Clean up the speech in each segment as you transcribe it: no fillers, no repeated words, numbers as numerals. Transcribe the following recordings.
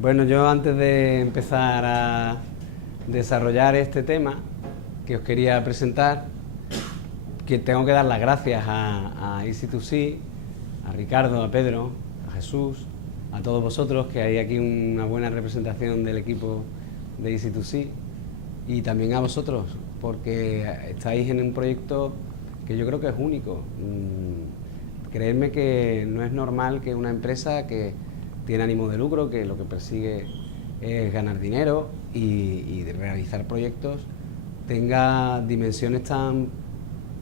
Bueno, yo antes de empezar a desarrollar este tema que os quería presentar, que tengo que dar las gracias a Easy2C, a Ricardo, a Pedro, a Jesús, a todos vosotros, que hay aquí una buena representación del equipo de Easy2C, y también a vosotros, porque estáis en un proyecto que yo creo que es único. Creedme que no es normal que una empresa que tiene ánimo de lucro, que lo que persigue es ganar dinero y realizar proyectos, tenga dimensiones tan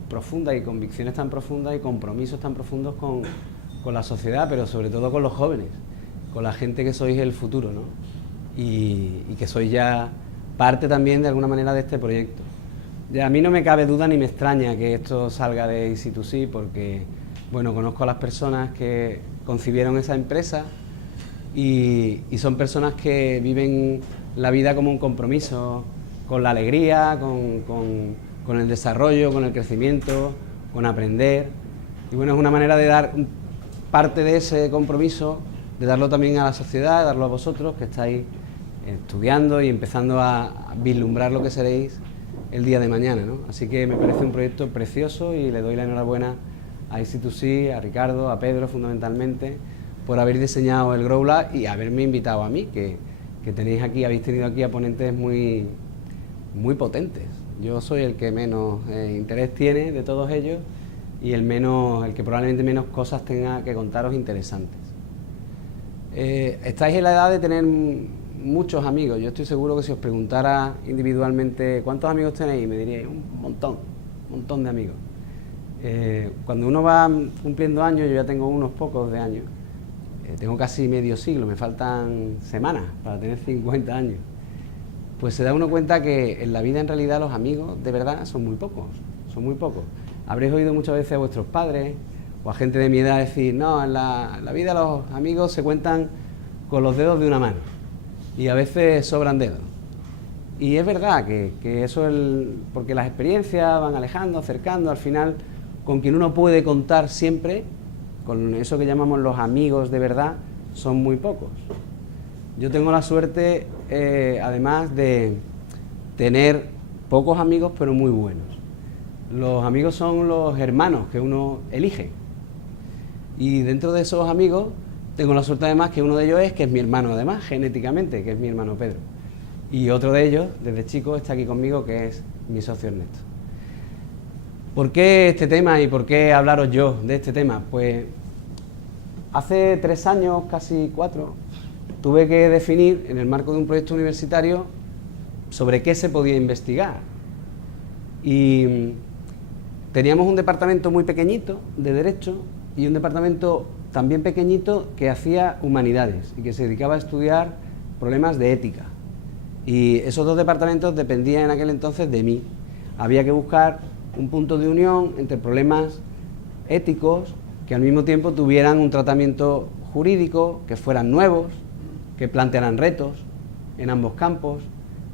profundas y convicciones tan profundas y compromisos tan profundos con la sociedad, pero sobre todo con los jóvenes, con la gente que sois el futuro, ¿no? Y que sois ya parte también de alguna manera de este proyecto. A mí no me cabe duda ni me extraña que esto salga de Easy2C, porque bueno, conozco a las personas que concibieron esa empresa y son personas que viven la vida como un compromiso, con la alegría, con el desarrollo, con el crecimiento, con aprender. Y bueno, es una manera de dar parte de ese compromiso, de darlo también a la sociedad, de darlo a vosotros que estáis estudiando y empezando a vislumbrar lo que seréis el día de mañana, ¿no? Así que me parece un proyecto precioso y le doy la enhorabuena a Easy2C, a Ricardo, a Pedro fundamentalmente, por haber diseñado el Grow Lab y haberme invitado a mí, que tenéis aquí, habéis tenido aquí a ponentes muy potentes. Yo soy el que menos interés tiene de todos ellos y el que probablemente menos cosas tenga que contaros interesantes. Estáis en la edad de tener muchos amigos. Yo estoy seguro que si os preguntara individualmente ¿cuántos amigos tenéis? Me diríais un montón de amigos. Cuando uno va cumpliendo años, yo ya tengo unos pocos de años, tengo casi medio siglo, me faltan semanas para tener 50 años, pues se da uno cuenta que en la vida en realidad los amigos de verdad son muy pocos. Habréis oído muchas veces a vuestros padres o a gente de mi edad decir, no, en la vida los amigos se cuentan con los dedos de una mano y a veces sobran dedos. Y es verdad que eso es porque las experiencias van alejando, acercando, al final con quien uno puede contar siempre, con eso que llamamos los amigos de verdad, son muy pocos. Yo tengo la suerte, además, de tener pocos amigos, pero muy buenos. Los amigos son los hermanos que uno elige. Y dentro de esos amigos, tengo la suerte además que uno de ellos es mi hermano, además, genéticamente, que es mi hermano Pedro. Y otro de ellos, desde chico, está aquí conmigo, que es mi socio Ernesto. ¿Por qué este tema y por qué hablaros yo de este tema? Pues hace 3 años, casi 4, tuve que definir, en el marco de un proyecto universitario, sobre qué se podía investigar. Y teníamos un departamento muy pequeñito de Derecho y un departamento también pequeñito que hacía Humanidades y que se dedicaba a estudiar problemas de ética. Y esos dos departamentos dependían en aquel entonces de mí. Había que buscar un punto de unión entre problemas éticos que al mismo tiempo tuvieran un tratamiento jurídico, que fueran nuevos, que plantearan retos en ambos campos,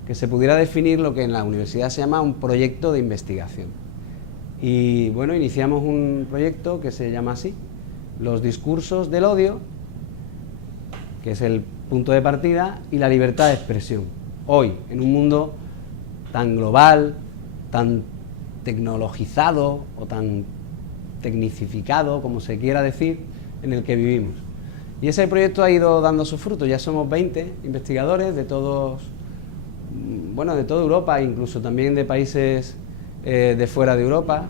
que se pudiera definir lo que en la universidad se llama un proyecto de investigación. Y bueno, iniciamos un proyecto que se llama así, los discursos del odio, que es el punto de partida, y la libertad de expresión. Hoy, en un mundo tan global, tan tecnologizado o tan tecnificado, como se quiera decir, en el que vivimos. Y ese proyecto ha ido dando sus frutos. Ya somos 20 investigadores de toda Europa, incluso también de países de fuera de Europa,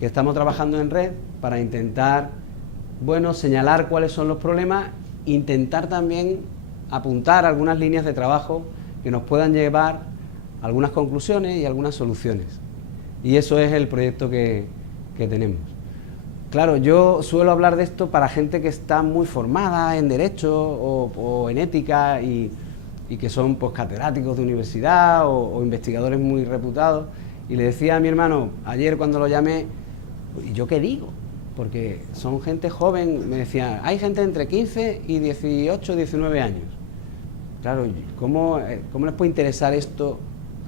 que estamos trabajando en red para intentar, señalar cuáles son los problemas, intentar también apuntar algunas líneas de trabajo que nos puedan llevar a algunas conclusiones y algunas soluciones. Y eso es el proyecto que tenemos. Claro, yo suelo hablar de esto para gente que está muy formada en Derecho o en Ética y que son pues catedráticos de universidad o investigadores muy reputados. Y le decía a mi hermano ayer cuando lo llamé, ¿y yo qué digo? Porque son gente joven, me decía, hay gente entre 15 y 18, 19 años. Claro, ¿cómo les puede interesar esto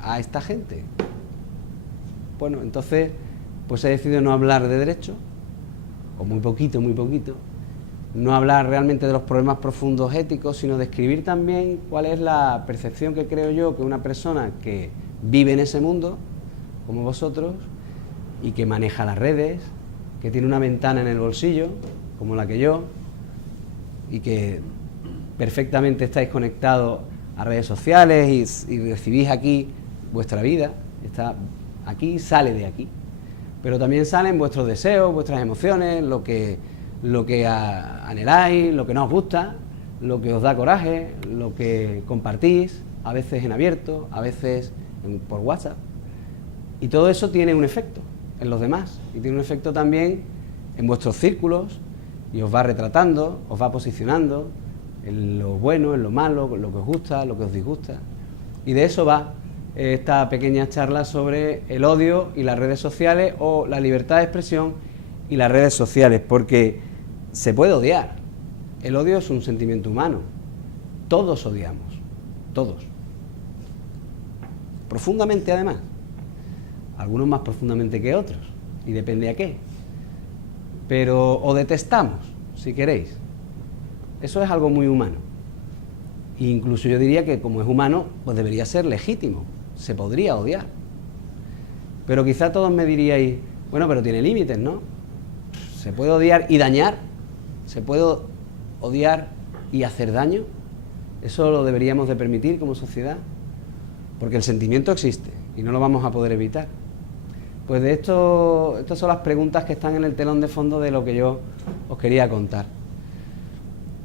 a esta gente? Bueno, entonces, pues he decidido no hablar de Derecho, o muy poquito, no hablar realmente de los problemas profundos éticos, sino describir también cuál es la percepción que creo yo que una persona que vive en ese mundo, como vosotros, y que maneja las redes, que tiene una ventana en el bolsillo, como la que yo, y que perfectamente estáis conectados a redes sociales y recibís aquí vuestra vida, está aquí, sale de aquí. Pero también salen vuestros deseos, vuestras emociones, lo que anheláis, lo que no os gusta, lo que os da coraje, lo que compartís, a veces en abierto, a veces por WhatsApp. Y todo eso tiene un efecto en los demás y tiene un efecto también en vuestros círculos y os va retratando, os va posicionando en lo bueno, en lo malo, en lo que os gusta, lo que os disgusta. Y de eso va esta pequeña charla sobre el odio y las redes sociales, o la libertad de expresión y las redes sociales, porque se puede odiar. El odio es un sentimiento humano. Todos odiamos, todos. Profundamente además. Algunos más profundamente que otros, y depende a qué. Pero o detestamos, si queréis. Eso es algo muy humano. E incluso yo diría que como es humano, pues debería ser legítimo. Se podría odiar. Pero quizá todos me diríais, bueno, pero tiene límites, ¿no? ¿Se puede odiar y dañar? ¿Se puede odiar y hacer daño? ¿Eso lo deberíamos de permitir como sociedad? Porque el sentimiento existe y no lo vamos a poder evitar. Pues de esto, estas son las preguntas que están en el telón de fondo de lo que yo os quería contar.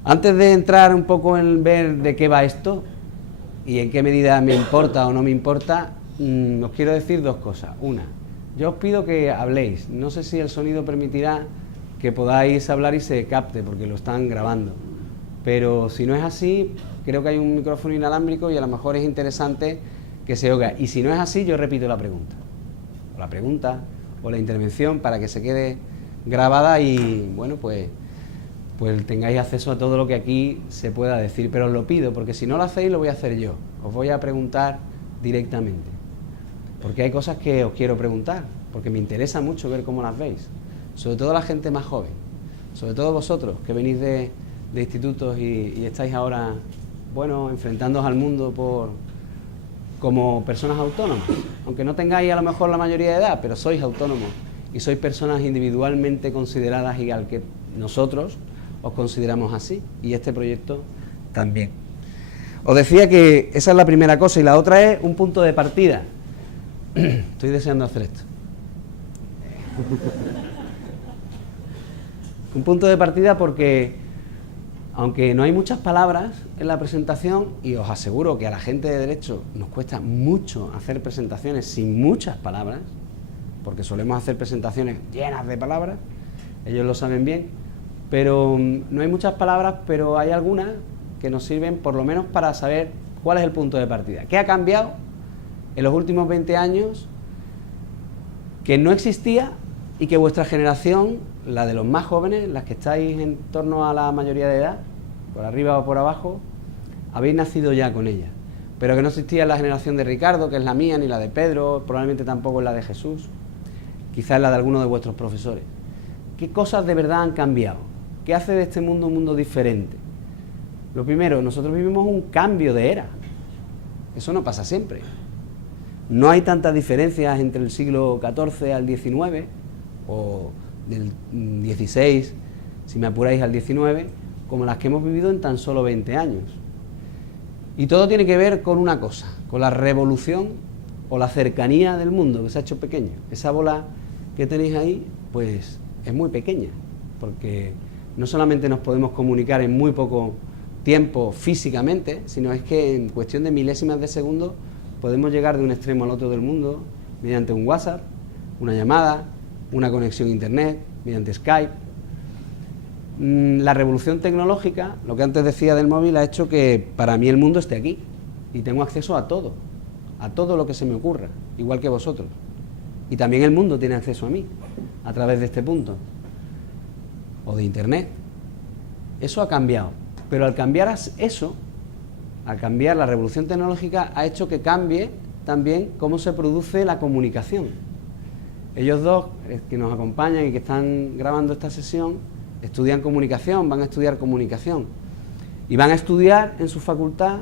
Antes de entrar un poco en ver de qué va esto y en qué medida me importa o no me importa, os quiero decir dos cosas. Una, yo os pido que habléis. No sé si el sonido permitirá que podáis hablar y se capte, porque lo están grabando. Pero si no es así, creo que hay un micrófono inalámbrico y a lo mejor es interesante que se oiga. Y si no es así, yo repito la pregunta. O la pregunta o la intervención para que se quede grabada y, bueno, pues tengáis acceso a todo lo que aquí se pueda decir. Pero os lo pido, porque si no lo hacéis, lo voy a hacer yo. Os voy a preguntar directamente. Porque hay cosas que os quiero preguntar, porque me interesa mucho ver cómo las veis. Sobre todo la gente más joven, sobre todo vosotros que venís de institutos y estáis ahora, bueno, enfrentándoos al mundo como personas autónomas, aunque no tengáis a lo mejor la mayoría de edad, pero sois autónomos y sois personas individualmente consideradas y al que nosotros os consideramos así, y este proyecto también. Os decía que esa es la primera cosa, y la otra es un punto de partida. Estoy deseando hacer esto. Un punto de partida porque, aunque no hay muchas palabras en la presentación, y os aseguro que a la gente de Derecho nos cuesta mucho hacer presentaciones sin muchas palabras, porque solemos hacer presentaciones llenas de palabras, ellos lo saben bien, pero no hay muchas palabras, pero hay algunas que nos sirven por lo menos para saber cuál es el punto de partida. ¿Qué ha cambiado en los últimos 20 años que no existía y que vuestra generación, la de los más jóvenes, las que estáis en torno a la mayoría de edad, por arriba o por abajo, habéis nacido ya con ella? Pero que no existía en la generación de Ricardo, que es la mía, ni la de Pedro, probablemente tampoco en la de Jesús, quizás en la de alguno de vuestros profesores. ¿Qué cosas de verdad han cambiado? ¿Qué hace de este mundo un mundo diferente? Lo primero, nosotros vivimos un cambio de era. Eso no pasa siempre. No hay tantas diferencias entre el siglo XIV al XIX, o del XVI, si me apuráis, al XIX, como las que hemos vivido en tan solo 20 años. Y todo tiene que ver con una cosa, con la revolución o la cercanía del mundo, que se ha hecho pequeño. Esa bola que tenéis ahí, pues es muy pequeña, porque no solamente nos podemos comunicar en muy poco tiempo físicamente, sino es que en cuestión de milésimas de segundo podemos llegar de un extremo al otro del mundo mediante un WhatsApp, una llamada, una conexión a internet, mediante Skype. La revolución tecnológica, lo que antes decía del móvil, ha hecho que para mí el mundo esté aquí y tengo acceso a todo lo que se me ocurra, igual que vosotros. Y también el mundo tiene acceso a mí a través de este punto o de internet. Eso ha cambiado, pero al cambiar eso, al cambiar la revolución tecnológica, ha hecho que cambie también cómo se produce la comunicación. Ellos dos que nos acompañan y que están grabando esta sesión estudian comunicación, van a estudiar comunicación y van a estudiar en su facultad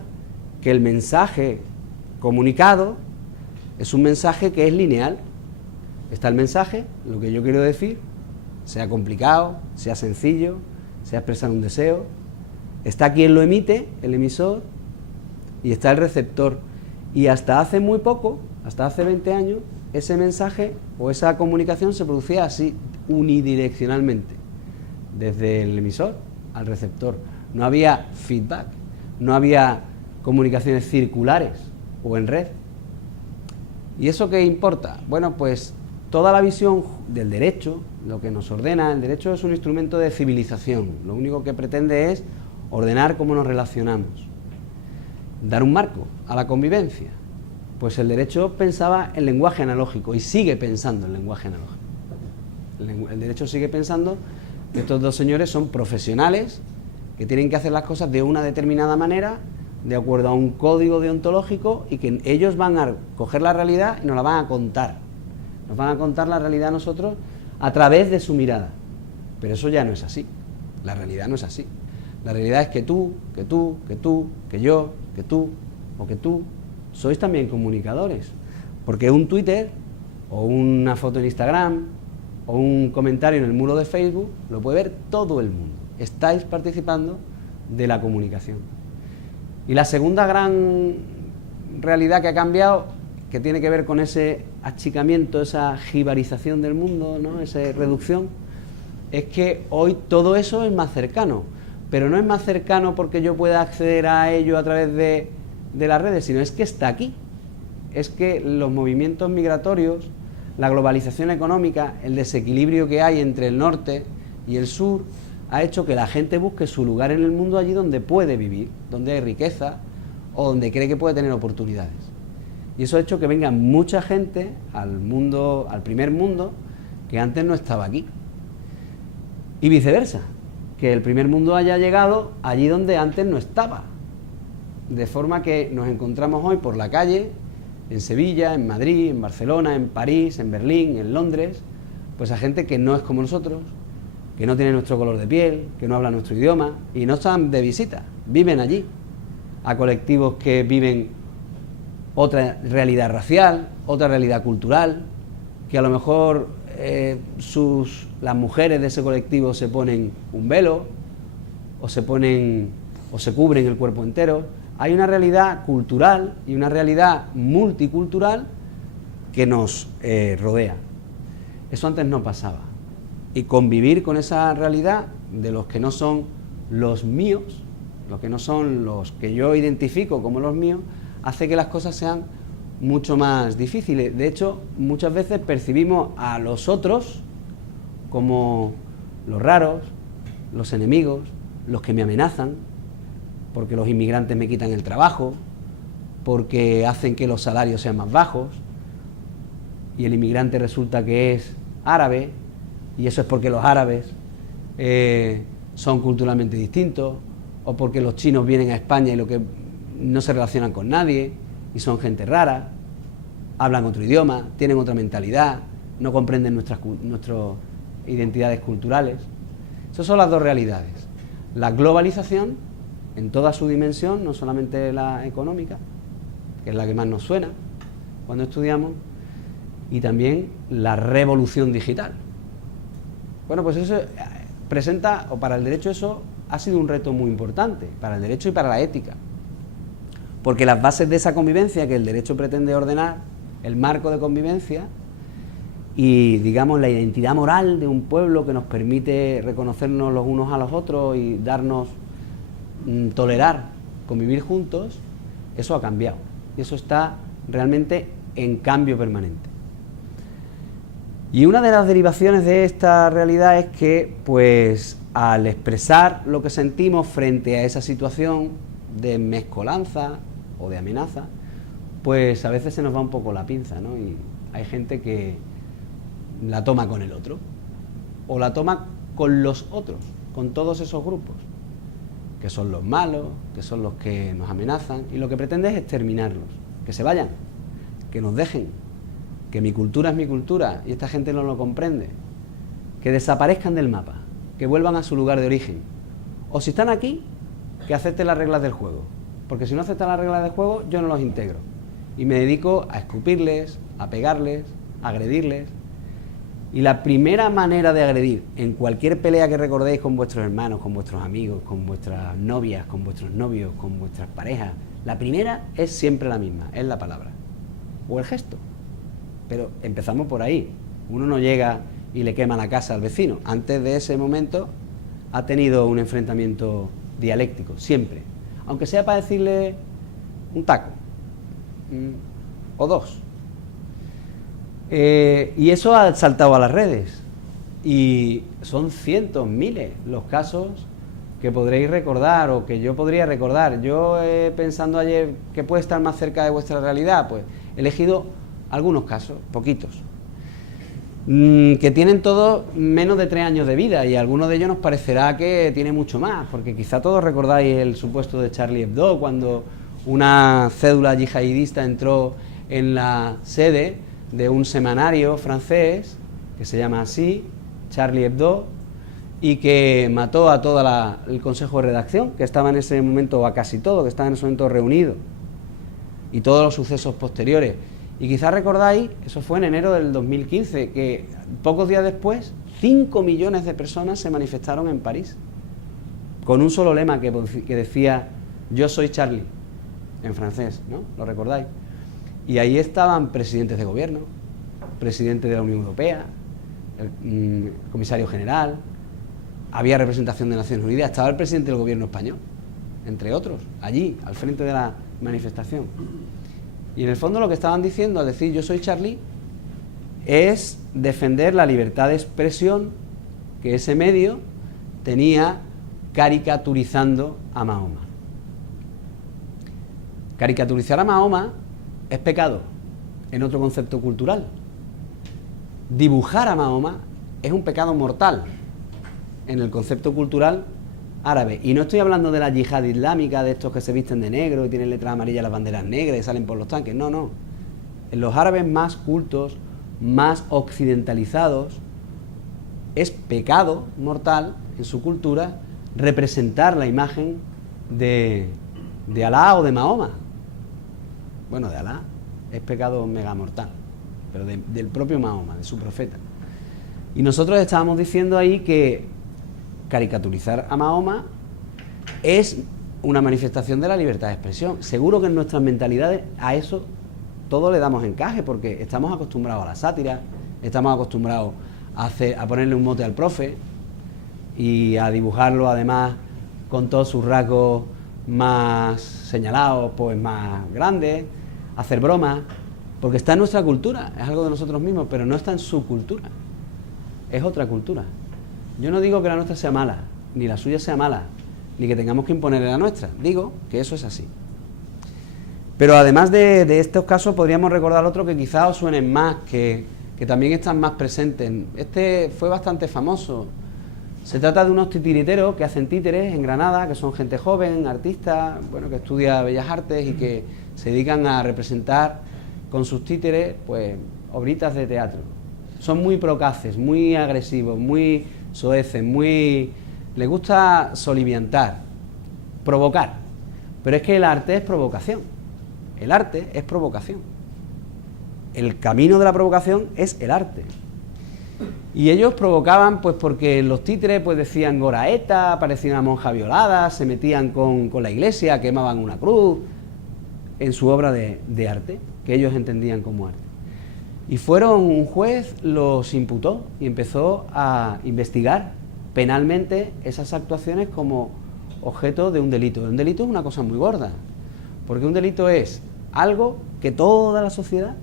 que el mensaje comunicado es un mensaje que es lineal. Está el mensaje, lo que yo quiero decir, sea complicado, sea sencillo, sea expresar un deseo. Está quien lo emite, el emisor, y está el receptor. Y hasta hace muy poco, hasta hace 20 años, ese mensaje o esa comunicación se producía así, unidireccionalmente, desde el emisor al receptor. No había feedback, no había comunicaciones circulares o en red. ¿Y eso qué importa? Bueno, pues toda la visión del derecho, lo que nos ordena, el derecho es un instrumento de civilización. Lo único que pretende es ordenar cómo nos relacionamos, dar un marco a la convivencia. Pues el derecho pensaba en lenguaje analógico y sigue pensando en lenguaje analógico. El derecho sigue pensando que estos dos señores son profesionales que tienen que hacer las cosas de una determinada manera, de acuerdo a un código deontológico, y que ellos van a coger la realidad y nos la van a contar. Nos van a contar la realidad a nosotros a través de su mirada. Pero eso ya no es así. La realidad no es así. La realidad es que tú, que tú, que tú, que yo, que tú o que tú sois también comunicadores. Porque un Twitter o una foto en Instagram o un comentario en el muro de Facebook lo puede ver todo el mundo. Estáis participando de la comunicación. Y la segunda gran realidad que ha cambiado, que tiene que ver con ese achicamiento, esa jibarización del mundo, ¿no?, esa reducción, es que hoy todo eso es más cercano. Pero no es más cercano porque yo pueda acceder a ello a través de las redes, sino es que está aquí. Es que los movimientos migratorios, la globalización económica, el desequilibrio que hay entre el norte y el sur, ha hecho que la gente busque su lugar en el mundo allí donde puede vivir, donde hay riqueza o donde cree que puede tener oportunidades. Y eso ha hecho que venga mucha gente al mundo, al primer mundo, que antes no estaba aquí. Y viceversa, que el primer mundo haya llegado allí donde antes no estaba. De forma que nos encontramos hoy por la calle, en Sevilla, en Madrid, en Barcelona, en París, en Berlín, en Londres, pues a gente que no es como nosotros, que no tiene nuestro color de piel, que no habla nuestro idioma, y no están de visita, viven allí. A colectivos que viven otra realidad racial, otra realidad cultural, que a lo mejor las mujeres de ese colectivo se ponen un velo, o se cubren el cuerpo entero. Hay una realidad cultural y una realidad multicultural que nos rodea. Eso antes no pasaba. Y convivir con esa realidad de los que no son los míos, los que no son los que yo identifico como los míos, hace que las cosas sean mucho más difíciles. De hecho, muchas veces percibimos a los otros como los raros, los enemigos, los que me amenazan, porque los inmigrantes me quitan el trabajo, porque hacen que los salarios sean más bajos, y el inmigrante resulta que es árabe, y eso es porque los árabes son culturalmente distintos, o porque los chinos vienen a España y no se relacionan con nadie, y son gente rara, hablan otro idioma, tienen otra mentalidad, no comprenden nuestras identidades culturales. Esas son las dos realidades. La globalización, en toda su dimensión, no solamente la económica, que es la que más nos suena cuando estudiamos, y también la revolución digital. Bueno, pues eso presenta, o para el derecho eso ha sido un reto muy importante, para el derecho y para la ética. Porque las bases de esa convivencia que el derecho pretende ordenar, el marco de convivencia y, digamos, la identidad moral de un pueblo que nos permite reconocernos los unos a los otros y darnos, tolerar, convivir juntos, eso ha cambiado. Y eso está realmente en cambio permanente. Y una de las derivaciones de esta realidad es que, pues, al expresar lo que sentimos frente a esa situación de mezcolanza o de amenaza, pues a veces se nos va un poco la pinza, ¿no? Y hay gente que la toma con el otro, o la toma con los otros, con todos esos grupos, que son los malos, que son los que nos amenazan, y lo que pretende es exterminarlos, que se vayan, que nos dejen, que mi cultura es mi cultura y esta gente no lo comprende, que desaparezcan del mapa. que vuelvan a su lugar de origen. O si están aquí, que acepten las reglas del juego. Porque si no aceptan las reglas del juego, yo no los integro. Y me dedico a escupirles, a pegarles, a agredirles. Y la primera manera de agredir en cualquier pelea que recordéis con vuestros hermanos, con vuestros amigos, con vuestras novias, con vuestros novios, con vuestras parejas, la primera es siempre la misma, es la palabra o el gesto. Pero empezamos por ahí. Uno no llega y le quema la casa al vecino. Antes de ese momento ha tenido un enfrentamiento dialéctico, siempre. Aunque sea para decirle un taco o dos. Y eso ha saltado a las redes y son cientos, miles los casos que podréis recordar o que yo podría recordar. Yo pensando ayer que puede estar más cerca de vuestra realidad, pues he elegido algunos casos, poquitos, que tienen todos menos de 3 años de vida y a algunos de ellos nos parecerá que tiene mucho más, porque quizá todos recordáis el supuesto de Charlie Hebdo, cuando una cédula yihadista entró en la sede de un semanario francés que se llama así, Charlie Hebdo, y que mató a todo el consejo de redacción, que estaba en ese momento, o a casi todo, que estaba en ese momento reunido, y todos los sucesos posteriores. Y quizás recordáis, eso fue en enero del 2015, que pocos días después 5 millones de personas se manifestaron en París, con un solo lema que decía, yo soy Charlie, en francés, ¿no? ¿Lo recordáis? Y ahí estaban presidentes de gobierno, presidente de la Unión Europea, el comisario general, había representación de Naciones Unidas, estaba el presidente del gobierno español, entre otros, allí, al frente de la manifestación. Y en el fondo lo que estaban diciendo al decir yo soy Charlie es defender la libertad de expresión que ese medio tenía caricaturizando a Mahoma. Caricaturizar a Mahoma es pecado en otro concepto cultural. Dibujar a Mahoma es un pecado mortal en el concepto cultural árabe. Y no estoy hablando de la yihad islámica, de estos que se visten de negro y tienen letras amarillas, las banderas negras y salen por los tanques. No, no. En los árabes más cultos, más occidentalizados, es pecado mortal en su cultura representar la imagen de Alá o de Mahoma. Bueno, de Alá es pecado mega mortal, pero del propio Mahoma, de su profeta. Y nosotros estábamos diciendo ahí que caricaturizar a Mahoma es una manifestación de la libertad de expresión. Seguro que en nuestras mentalidades a eso todo le damos encaje, porque estamos acostumbrados a la sátira, estamos acostumbrados a ponerle un mote al profe y a dibujarlo además con todos sus rasgos más señalados, pues más grandes, hacer bromas, porque está en nuestra cultura, es algo de nosotros mismos, pero no está en su cultura, es otra cultura. Yo no digo que la nuestra sea mala, ni la suya sea mala, ni que tengamos que imponerle la nuestra, digo que eso es así. Pero además de estos casos podríamos recordar otro que quizás os suenen más, que también están más presentes. Este fue bastante famoso. Se trata de unos titiriteros que hacen títeres en Granada, que son gente joven, artistas, bueno, que estudia Bellas Artes y que se dedican a representar con sus títeres, pues, obritas de teatro. Son muy procaces, muy agresivos, muy soeces, les gusta soliviantar, provocar. Pero es que el arte es provocación. El arte es provocación. El camino de la provocación es el arte. Y ellos provocaban pues porque los títeres pues decían Goraeta, aparecía una monja violada, se metían con la iglesia, quemaban una cruz, en su obra de arte, que ellos entendían como arte. Y un juez los imputó y empezó a investigar penalmente esas actuaciones como objeto de un delito. Un delito es una cosa muy gorda, porque un delito es algo que toda la sociedad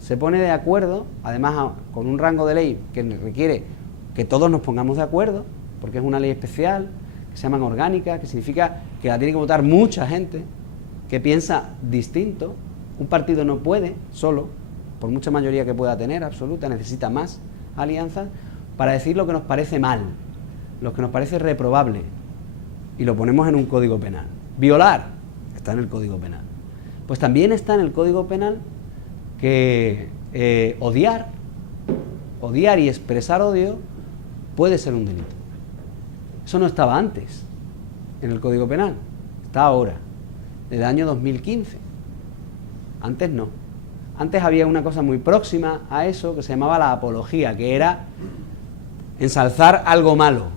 se pone de acuerdo, además con un rango de ley que requiere que todos nos pongamos de acuerdo, porque es una ley especial, que se llaman orgánicas, que significa que la tiene que votar mucha gente, que piensa distinto. Un partido no puede solo, por mucha mayoría que pueda tener, absoluta, necesita más alianzas para decir lo que nos parece mal, lo que nos parece reprobable, y lo ponemos en un código penal. Violar está en el código penal. Pues también está en el código penal que odiar y expresar odio puede ser un delito. Eso no estaba antes en el Código Penal, está ahora, desde el año 2015. Antes no. Antes había una cosa muy próxima a eso que se llamaba la apología, que era ensalzar algo malo,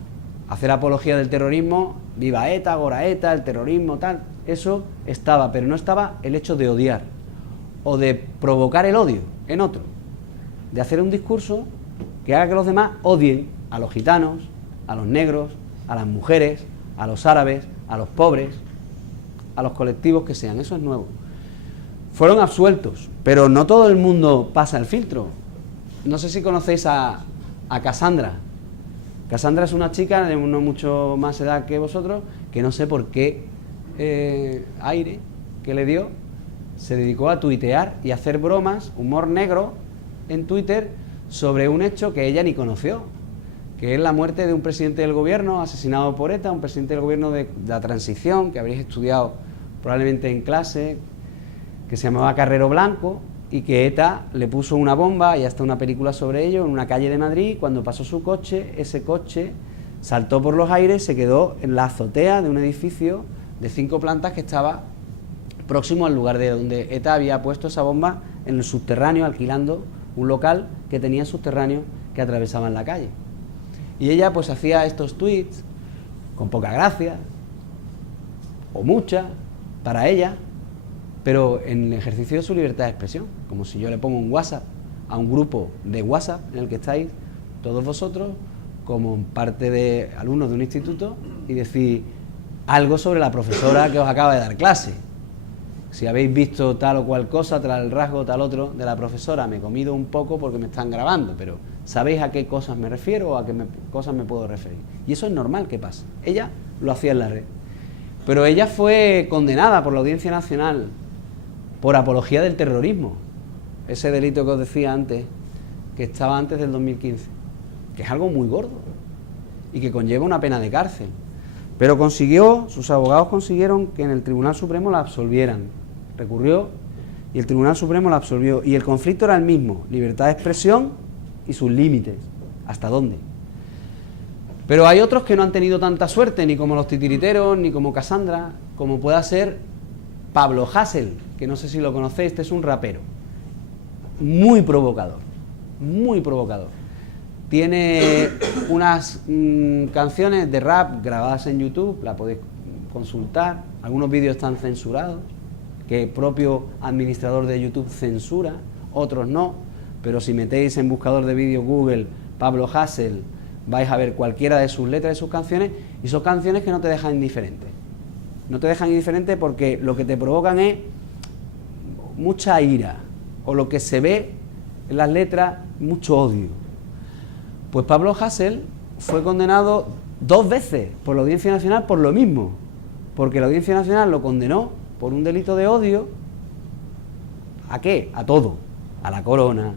hacer apología del terrorismo, viva ETA, gora ETA, el terrorismo, tal. Eso estaba, pero no estaba el hecho de odiar o de provocar el odio en otro, de hacer un discurso que haga que los demás odien a los gitanos, a los negros, a las mujeres, a los árabes, a los pobres, a los colectivos que sean. Eso es nuevo. Fueron absueltos, pero no todo el mundo pasa el filtro. No sé si conocéis a Cassandra. Cassandra es una chica de no mucho más edad que vosotros, que no sé por qué aire que le dio, se dedicó a tuitear y a hacer bromas, humor negro, en Twitter, sobre un hecho que ella ni conoció, que es la muerte de un presidente del gobierno asesinado por ETA, un presidente del gobierno de la transición, que habréis estudiado probablemente en clase, que se llamaba Carrero Blanco, y que ETA le puso una bomba, y hasta una película sobre ello, en una calle de Madrid. Cuando pasó su coche, ese coche saltó por los aires, se quedó en la azotea de un edificio de 5 plantas que estaba próximo al lugar de donde ETA había puesto esa bomba, en el subterráneo, alquilando un local que tenía subterráneo que atravesaban la calle. Y ella pues hacía estos tweets con poca gracia, o mucha, para ella, pero en el ejercicio de su libertad de expresión, como si yo le pongo un WhatsApp a un grupo de WhatsApp en el que estáis todos vosotros, como parte de alumnos de un instituto, y decir algo sobre la profesora que os acaba de dar clase. Si habéis visto tal o cual cosa, tal rasgo, tal otro de la profesora, me he comido un poco porque me están grabando, pero ¿sabéis a qué cosas me refiero o a qué cosas me puedo referir? Y eso es normal que pase. Ella lo hacía en la red. Pero ella fue condenada por la Audiencia Nacional por apología del terrorismo, ese delito que os decía antes, que estaba antes del 2015, que es algo muy gordo y que conlleva una pena de cárcel. Pero sus abogados consiguieron que en el Tribunal Supremo la absolvieran. Recurrió y el Tribunal Supremo la absolvió. Y el conflicto era el mismo, libertad de expresión y sus límites. ¿Hasta dónde? Pero hay otros que no han tenido tanta suerte, ni como los titiriteros, ni como Cassandra, como pueda ser Pablo Hasél, que no sé si lo conocéis, este es un rapero. Muy provocador, muy provocador. Tiene unas canciones de rap grabadas en YouTube, la podéis consultar. Algunos vídeos están censurados, que el propio administrador de YouTube censura, otros no, pero si metéis en buscador de vídeos Google Pablo Hasél, vais a ver cualquiera de sus letras, de sus canciones, y son canciones que no te dejan indiferente. No te dejan indiferente porque lo que te provocan es mucha ira, o lo que se ve en las letras, mucho odio. Pues Pablo Hasél fue condenado 2 veces por la Audiencia Nacional por lo mismo, porque la Audiencia Nacional lo condenó por un delito de odio. ¿A qué? A todo, a la corona,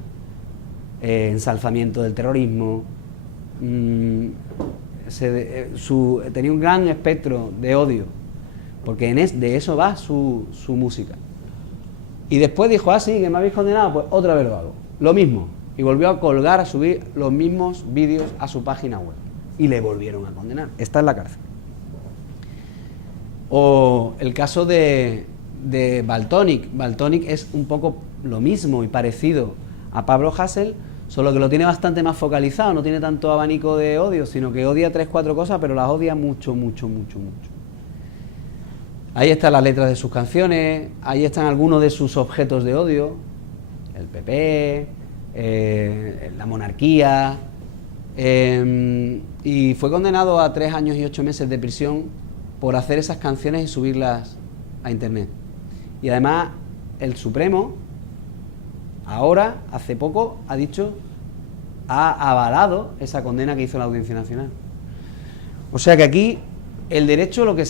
ensalzamiento del terrorismo, tenía un gran espectro de odio, porque de eso va su música. Y después dijo, sí, que me habéis condenado, pues otra vez lo hago, lo mismo. Y volvió a colgar, a subir los mismos vídeos a su página web. Y le volvieron a condenar. Está en la cárcel. O el caso de Valtònyc. Valtònyc es un poco lo mismo y parecido a Pablo Hasél, solo que lo tiene bastante más focalizado, no tiene tanto abanico de odio, sino que odia 3 o 4 cosas, pero las odia mucho, mucho, mucho, mucho. Ahí están las letras de sus canciones, ahí están algunos de sus objetos de odio, el PP, la monarquía, y fue condenado a 3 años y 8 meses de prisión por hacer esas canciones y subirlas a internet. Y además el Supremo ahora, hace poco, ha avalado esa condena que hizo la Audiencia Nacional. O sea que aquí el derecho, lo que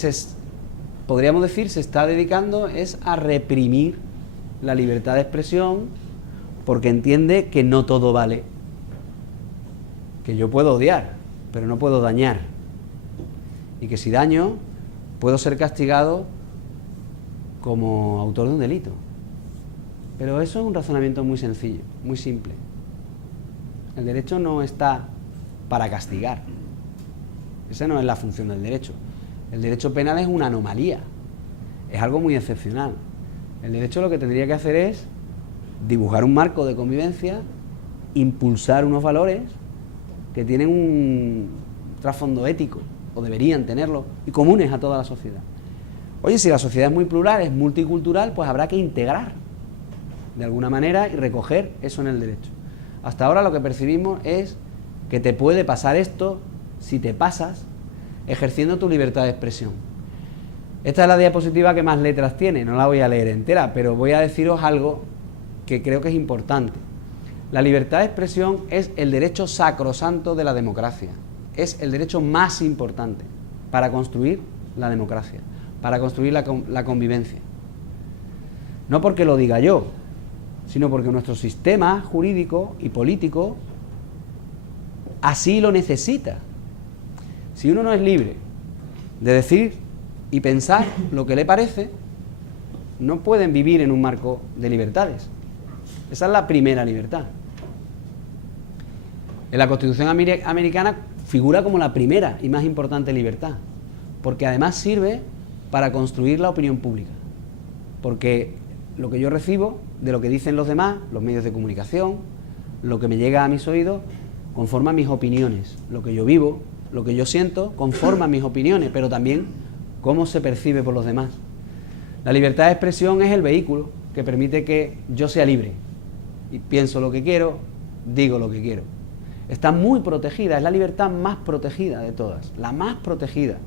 podríamos decir se está dedicando es a reprimir la libertad de expresión, porque entiende que no todo vale, que yo puedo odiar, pero no puedo dañar, y que si daño, puedo ser castigado como autor de un delito. Pero eso es un razonamiento muy sencillo, muy simple. El derecho no está para castigar, Esa no es la función del derecho. El derecho penal es una anomalía, es algo muy excepcional. El derecho lo que tendría que hacer es dibujar un marco de convivencia, impulsar unos valores que tienen un trasfondo ético, o deberían tenerlo, y comunes a toda la sociedad. Oye, si la sociedad es muy plural, es multicultural, pues habrá que integrar de alguna manera y recoger eso en el derecho. Hasta ahora lo que percibimos es que te puede pasar esto si te pasas ejerciendo tu libertad de expresión. Esta es la diapositiva que más letras tiene, no la voy a leer entera, pero voy a deciros algo que creo que es importante. La libertad de expresión es el derecho sacrosanto de la democracia, es el derecho más importante para construir la democracia, para construir la convivencia. No porque lo diga yo, sino porque nuestro sistema jurídico y político así lo necesita. Si uno no es libre de decir y pensar lo que le parece, no pueden vivir en un marco de libertades. Esa es la primera libertad. En la Constitución americana figura como la primera y más importante libertad, porque además sirve para construir la opinión pública. Porque lo que yo recibo de lo que dicen los demás, los medios de comunicación, lo que me llega a mis oídos, conforma mis opiniones. Lo que yo vivo, lo que yo siento, conforma mis opiniones, pero también cómo se percibe por los demás. La libertad de expresión es el vehículo que permite que yo sea libre y pienso lo que quiero, digo lo que quiero. Está muy protegida, es la libertad más protegida de todas, la más protegida,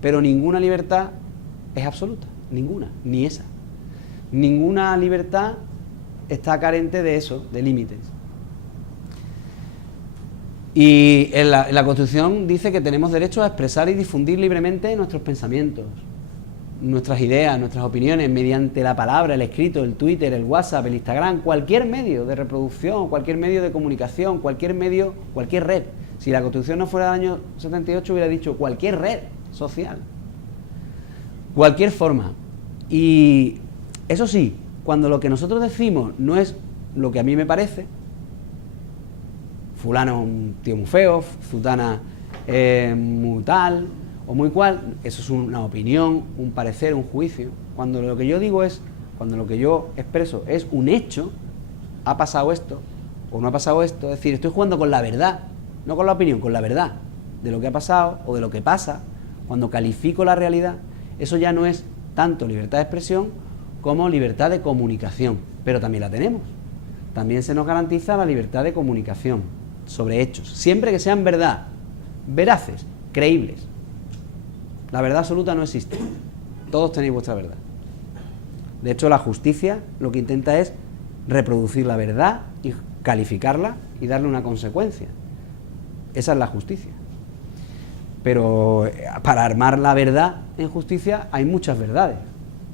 pero ninguna libertad es absoluta, ninguna, ni esa. Ninguna libertad está carente de eso, de límites. Y en la Constitución dice que tenemos derecho a expresar y difundir libremente nuestros pensamientos, nuestras ideas, nuestras opiniones, mediante la palabra, el escrito, el Twitter, el WhatsApp, el Instagram, cualquier medio de reproducción, cualquier medio de comunicación, cualquier medio, cualquier red. Si la Constitución no fuera del año 78 hubiera dicho cualquier red social, cualquier forma. Y eso sí, cuando lo que nosotros decimos no es lo que a mí me parece, fulano es un tío muy feo, zutana muy tal o muy cual, eso es una opinión, un parecer, un juicio. Cuando lo que yo digo es, cuando lo que yo expreso es un hecho, ha pasado esto o no ha pasado esto, es decir, estoy jugando con la verdad, no con la opinión, con la verdad de lo que ha pasado o de lo que pasa. Cuando califico la realidad, eso ya no es tanto libertad de expresión como libertad de comunicación, pero también la tenemos. También se nos garantiza la libertad de comunicación sobre hechos, siempre que sean verdad, veraces, creíbles. La verdad absoluta no existe, todos tenéis vuestra verdad. De hecho, la justicia lo que intenta es reproducir la verdad y calificarla y darle una consecuencia. Esa es la justicia. Pero para armar la verdad en justicia hay muchas verdades.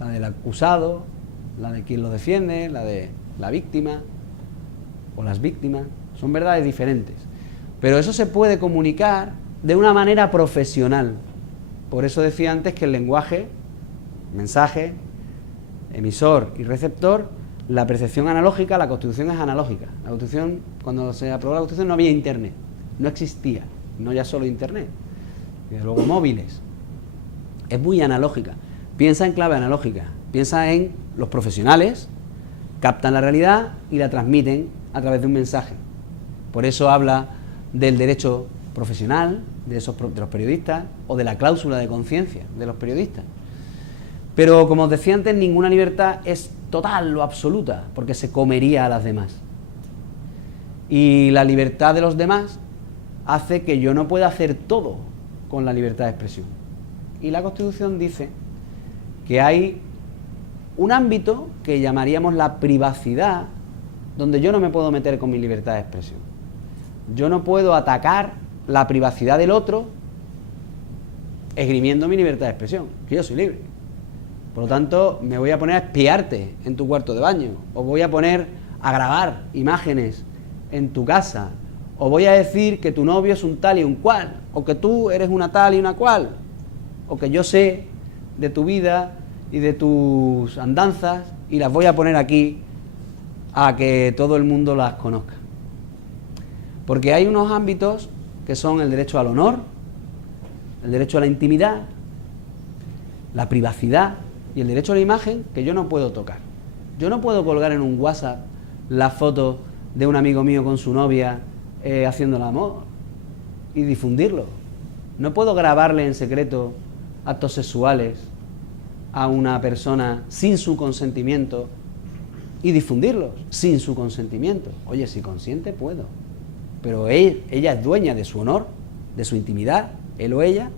La del acusado, la de quien lo defiende, la de la víctima o las víctimas. Son verdades diferentes. Pero eso se puede comunicar de una manera profesional. Por eso decía antes que el lenguaje, mensaje, emisor y receptor, la percepción analógica, la Constitución es analógica. La Constitución, cuando se aprobó la Constitución no había Internet, no existía, no ya solo Internet, y luego móviles. Es muy analógica. Piensa en clave analógica, piensa en los profesionales, captan la realidad y la transmiten a través de un mensaje. Por eso habla del derecho profesional de los periodistas o de la cláusula de conciencia de los periodistas. Pero como os decía antes, ninguna libertad es total o absoluta, porque se comería a las demás. Y la libertad de los demás hace que yo no pueda hacer todo con la libertad de expresión. Y la Constitución dice que hay un ámbito que llamaríamos la privacidad, donde yo no me puedo meter con mi libertad de expresión. Yo no puedo atacar la privacidad del otro esgrimiendo mi libertad de expresión, que yo soy libre. Por lo tanto, me voy a poner a espiarte en tu cuarto de baño, o voy a poner a grabar imágenes en tu casa, o voy a decir que tu novio es un tal y un cual, o que tú eres una tal y una cual, o que yo sé de tu vida y de tus andanzas y las voy a poner aquí a que todo el mundo las conozca. Porque hay unos ámbitos que son el derecho al honor, el derecho a la intimidad, la privacidad y el derecho a la imagen que yo no puedo tocar. Yo no puedo colgar en un WhatsApp la foto de un amigo mío con su novia haciendo el amor y difundirlo. No puedo grabarle en secreto actos sexuales a una persona sin su consentimiento y difundirlos sin su consentimiento. Oye, si consiente puedo, pero ella es dueña de su honor, de su intimidad, él o ella,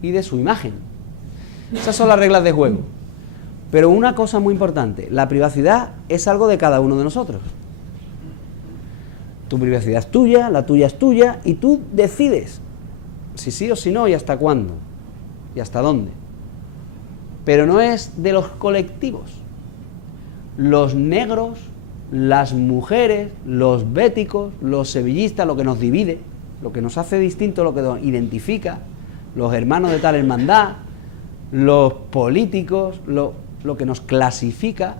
y de su imagen. Esas son las reglas de juego. Pero una cosa muy importante, la privacidad es algo de cada uno de nosotros. Tu privacidad es tuya, la tuya es tuya, y tú decides si sí o si no, y hasta cuándo, y hasta dónde. Pero no es de los colectivos. Los negros, las mujeres, los béticos, los sevillistas, lo que nos divide, lo que nos hace distinto, lo que nos identifica, los hermanos de tal hermandad, los políticos, lo que nos clasifica,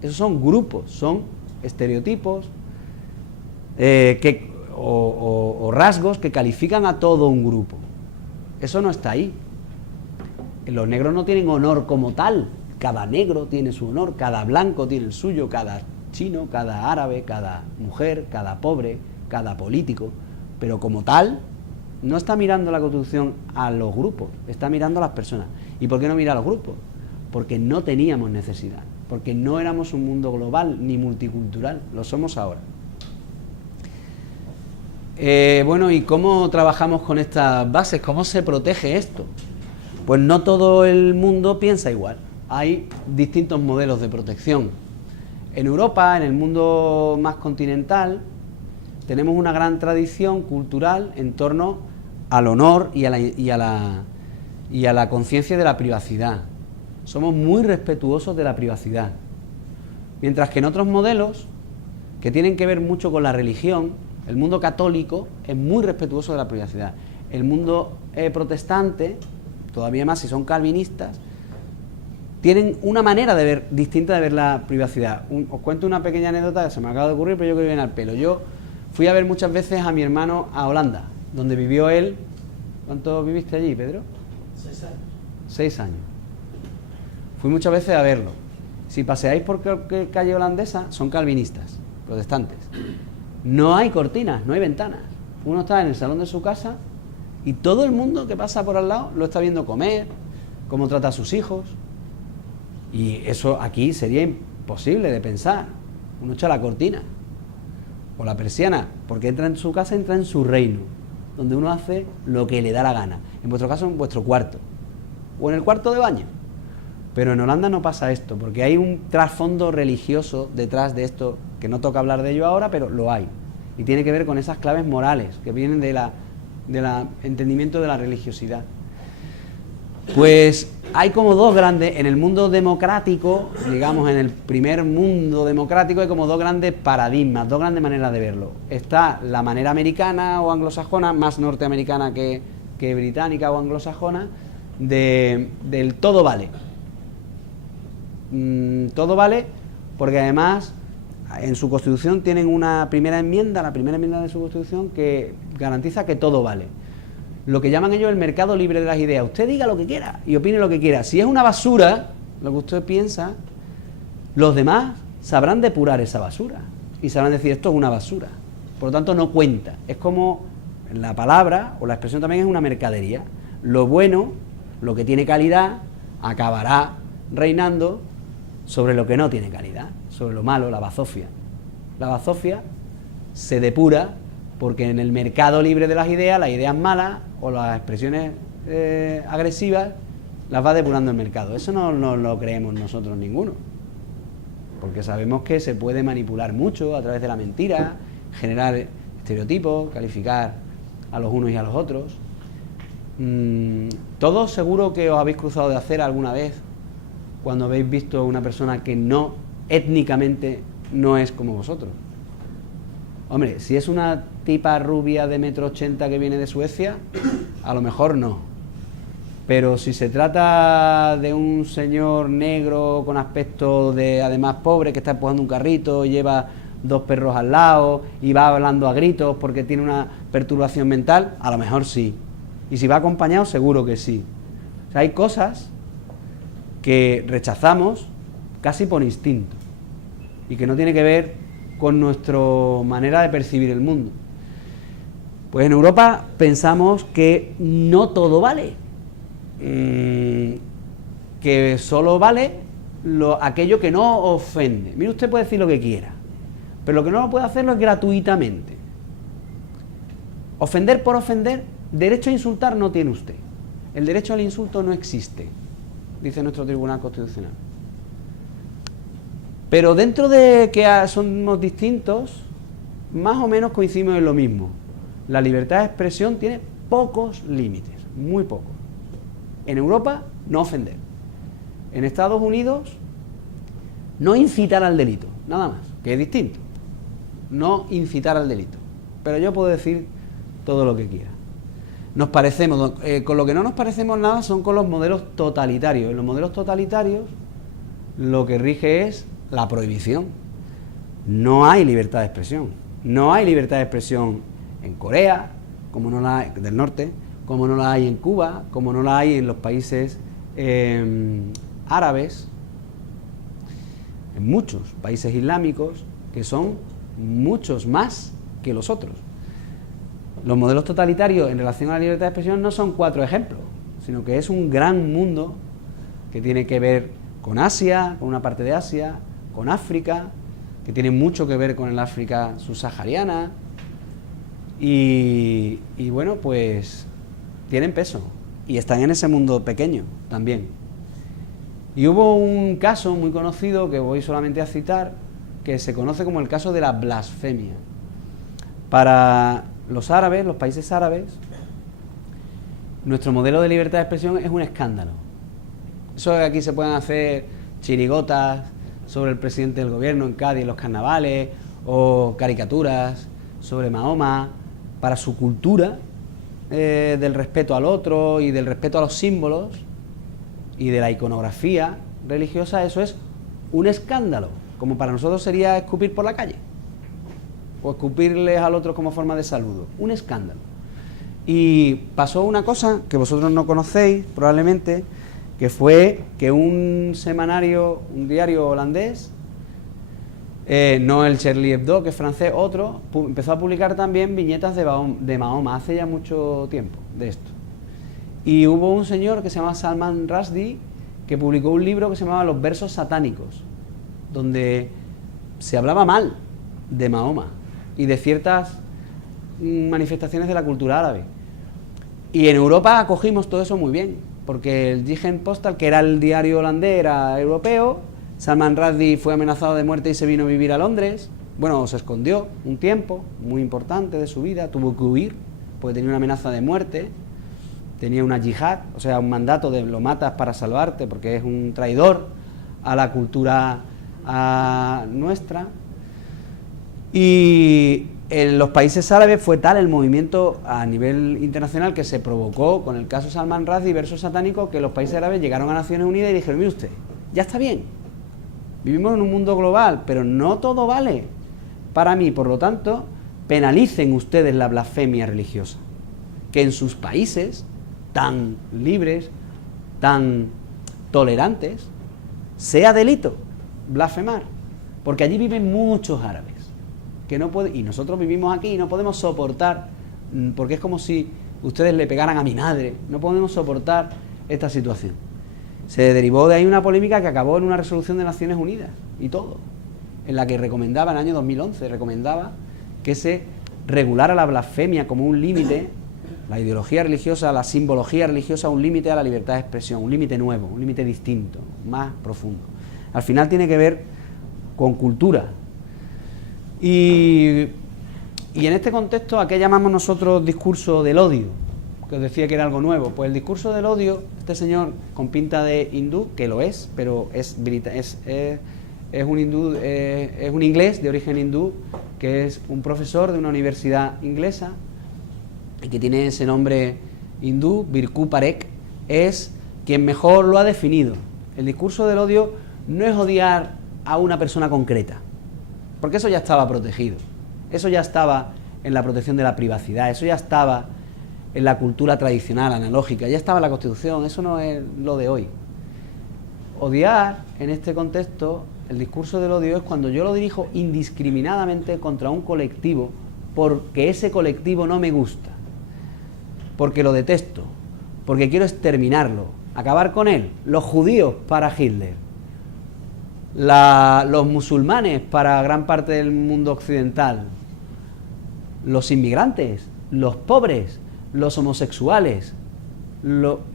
esos son grupos, son estereotipos o rasgos que califican a todo un grupo. Eso no está ahí. Los negros no tienen honor como tal. Cada negro tiene su honor, cada blanco tiene el suyo, cada chino, cada árabe, cada mujer, cada pobre, cada político. Pero como tal, no está mirando la Constitución a los grupos, está mirando a las personas. ¿Y por qué no mira a los grupos? Porque no teníamos necesidad, porque no éramos un mundo global ni multicultural, lo somos ahora. Bueno, ¿y cómo trabajamos con estas bases? ¿Cómo se protege esto? Pues no todo el mundo piensa igual. Hay distintos modelos de protección. En Europa, en el mundo más continental, tenemos una gran tradición cultural en torno al honor y a la conciencia de la privacidad. Somos muy respetuosos de la privacidad. Mientras que en otros modelos, que tienen que ver mucho con la religión, el mundo católico es muy respetuoso de la privacidad. El mundo protestante, todavía más si son calvinistas, tienen una manera de ver distinta de ver la privacidad. Os cuento una pequeña anécdota que se me acaba de ocurrir, pero yo creo que viene al pelo. Yo fui a ver muchas veces a mi hermano a Holanda, donde vivió él. ¿Cuánto viviste allí, Pedro? 6 años. 6 años. Fui muchas veces a verlo. Si paseáis por calle holandesa, son calvinistas, protestantes. No hay cortinas, no hay ventanas. Uno está en el salón de su casa y todo el mundo que pasa por al lado lo está viendo comer, cómo trata a sus hijos. Y eso aquí sería imposible de pensar. Uno echa la cortina o la persiana, porque entra en su casa, entra en su reino, donde uno hace lo que le da la gana. En vuestro caso, en vuestro cuarto o en el cuarto de baño. Pero en Holanda no pasa esto, porque hay un trasfondo religioso detrás de esto, que no toca hablar de ello ahora, pero lo hay. Y tiene que ver con esas claves morales que vienen del entendimiento de la religiosidad. Pues hay como dos grandes, en el mundo democrático, digamos en el primer mundo democrático, hay como dos grandes paradigmas, dos grandes maneras de verlo. Está la manera americana o anglosajona, más norteamericana que británica o anglosajona, del todo vale. Todo vale porque además en su Constitución tienen una primera enmienda, la primera enmienda de su Constitución, que garantiza que todo vale. Lo que llaman ellos el mercado libre de las ideas. Usted diga lo que quiera y opine lo que quiera. Si es una basura, lo que usted piensa, los demás sabrán depurar esa basura y sabrán decir esto es una basura. Por lo tanto no cuenta. Es como la palabra o la expresión también es una mercadería. Lo bueno, lo que tiene calidad, acabará reinando sobre lo que no tiene calidad, sobre lo malo, la bazofia. La bazofia se depura porque en el mercado libre de las ideas malas o las expresiones agresivas las va depurando el mercado. Eso no lo creemos nosotros ninguno, porque sabemos que se puede manipular mucho a través de la mentira, generar estereotipos, calificar a los unos y a los otros. Todos seguro que os habéis cruzado de acera alguna vez cuando habéis visto una persona que no, étnicamente, no es como vosotros. Hombre, si es una tipa rubia de 1,80 m que viene de Suecia, a lo mejor no. Pero si se trata de un señor negro con aspecto de, además, pobre, que está empujando un carrito, lleva 2 perros al lado y va hablando a gritos porque tiene una perturbación mental, a lo mejor sí. Y si va acompañado, seguro que sí. O sea, hay cosas que rechazamos casi por instinto y que no tiene que ver con nuestra manera de percibir el mundo. Pues en Europa pensamos que no todo vale, que solo vale aquello que no ofende. Mire, usted puede decir lo que quiera, pero lo que no lo puede hacerlo es gratuitamente. Ofender por ofender, derecho a insultar no tiene usted. El derecho al insulto no existe, dice nuestro Tribunal Constitucional. Pero dentro de que somos distintos, más o menos coincidimos en lo mismo. La libertad de expresión tiene pocos límites, muy pocos. En Europa, no ofender. En Estados Unidos, no incitar al delito, nada más, que es distinto. No incitar al delito. Pero yo puedo decir todo lo que quiera. Nos parecemos, con lo que no nos parecemos nada son con los modelos totalitarios. En los modelos totalitarios, lo que rige es la prohibición. No hay libertad de expresión. No hay libertad de expresión en Corea, como no la hay, del norte, como no la hay en Cuba, como no la hay en los países árabes, en muchos países islámicos, que son muchos más que los otros. Los modelos totalitarios en relación a la libertad de expresión no son 4 ejemplos, sino que es un gran mundo que tiene que ver con Asia, con una parte de Asia, con África, que tiene mucho que ver con el África subsahariana, y bueno, pues tienen peso, y están en ese mundo pequeño también. Y hubo un caso muy conocido, que voy solamente a citar, que se conoce como el caso de la blasfemia. Para los árabes, los países árabes, nuestro modelo de libertad de expresión es un escándalo. Eso de que aquí se pueden hacer chirigotas sobre el presidente del gobierno en Cádiz en los carnavales, o caricaturas sobre Mahoma, para su cultura del respeto al otro y del respeto a los símbolos y de la iconografía religiosa, eso es un escándalo, como para nosotros sería escupir por la calle o escupirles al otro como forma de saludo, un escándalo. Y pasó una cosa que vosotros no conocéis probablemente, que fue que un semanario, un diario holandés, no el Charlie Hebdo, que es francés, otro, empezó a publicar también viñetas de Mahoma, hace ya mucho tiempo de esto. Y hubo un señor que se llama Salman Rushdie, que publicó un libro que se llamaba Los versos satánicos, donde se hablaba mal de Mahoma y de ciertas manifestaciones de la cultura árabe. Y en Europa acogimos todo eso muy bien, porque el Jigen Postal, que era el diario holandés, era europeo. Salman Rushdie fue amenazado de muerte y se vino a vivir a Londres. Bueno, se escondió un tiempo muy importante de su vida, tuvo que huir, porque tenía una amenaza de muerte, tenía una yihad, o sea, un mandato de lo matas para salvarte, porque es un traidor a la cultura nuestra. Y en los países árabes fue tal el movimiento a nivel internacional que se provocó con el caso Salman Rushdie versos satánicos, que los países árabes llegaron a Naciones Unidas y dijeron: mire usted, ya está bien, vivimos en un mundo global, pero no todo vale para mí, por lo tanto, penalicen ustedes la blasfemia religiosa, que en sus países tan libres, tan tolerantes, sea delito blasfemar, porque allí viven muchos árabes que no pueden, y nosotros vivimos aquí y no podemos soportar, porque es como si ustedes le pegaran a mi madre, no podemos soportar esta situación. Se derivó de ahí una polémica que acabó en una resolución de Naciones Unidas y todo, en la que recomendaba, en el año 2011, recomendaba que se regulara la blasfemia como un límite, la ideología religiosa, la simbología religiosa, un límite a la libertad de expresión, un límite nuevo, un límite distinto, más profundo. Al final tiene que ver con cultura. Y en este contexto, ¿a qué llamamos nosotros discurso del odio? Que os decía que era algo nuevo. Pues el discurso del odio, este señor con pinta de hindú, que lo es, pero es un hindú, es un inglés de origen hindú, que es un profesor de una universidad inglesa y que tiene ese nombre hindú, Birku Parekh, es quien mejor lo ha definido. El discurso del odio no es odiar a una persona concreta, porque eso ya estaba protegido, eso ya estaba en la protección de la privacidad, eso ya estaba en la cultura tradicional, analógica, ya estaba en la Constitución, eso no es lo de hoy. Odiar, en este contexto, el discurso del odio es cuando yo lo dirijo indiscriminadamente contra un colectivo porque ese colectivo no me gusta, porque lo detesto, porque quiero exterminarlo, acabar con él. Los judíos para Hitler, los musulmanes para gran parte del mundo occidental, los inmigrantes, los pobres, los homosexuales,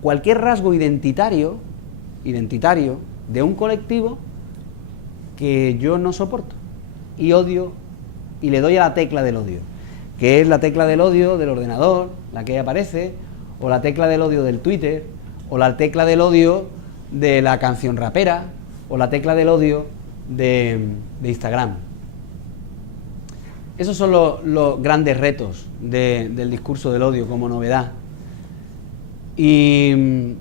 cualquier rasgo identitario de un colectivo que yo no soporto y odio, y le doy a la tecla del odio, que es la tecla del odio del ordenador, la que aparece, o la tecla del odio del Twitter, o la tecla del odio de la canción rapera, o la tecla del odio de Instagram. Esos son los grandes retos del discurso del odio como novedad. Y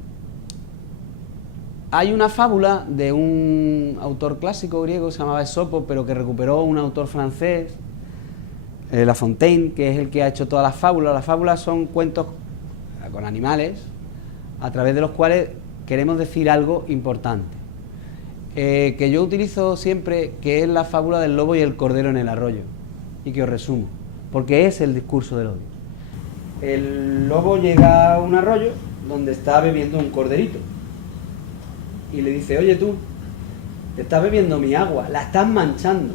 hay una fábula de un autor clásico griego, se llamaba Esopo, pero que recuperó un autor francés, La Fontaine, que es el que ha hecho todas las fábulas. Las fábulas son cuentos con animales, a través de los cuales queremos decir algo importante. Que yo utilizo siempre, que es la fábula del lobo y el cordero en el arroyo, y que os resumo, porque es el discurso del odio. El lobo llega a un arroyo donde está bebiendo un corderito, y le dice: oye tú, te estás bebiendo mi agua, la estás manchando,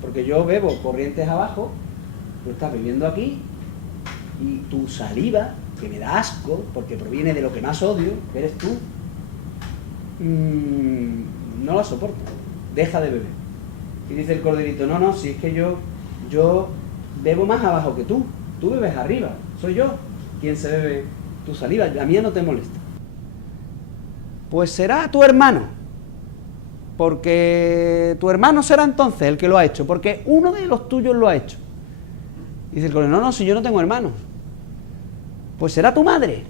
porque yo bebo corrientes abajo, tú estás bebiendo aquí, y tu saliva, que me da asco, porque proviene de lo que más odio, que eres tú, no la soporto, deja de beber. Y dice el corderito: no, si es que yo bebo más abajo que tú bebes arriba, soy yo quien se bebe tu saliva, la mía no te molesta. Pues será tu hermano, porque tu hermano será entonces el que lo ha hecho, porque uno de los tuyos lo ha hecho. Y dice el cordero: no, si yo no tengo hermanos. Pues será tu madre,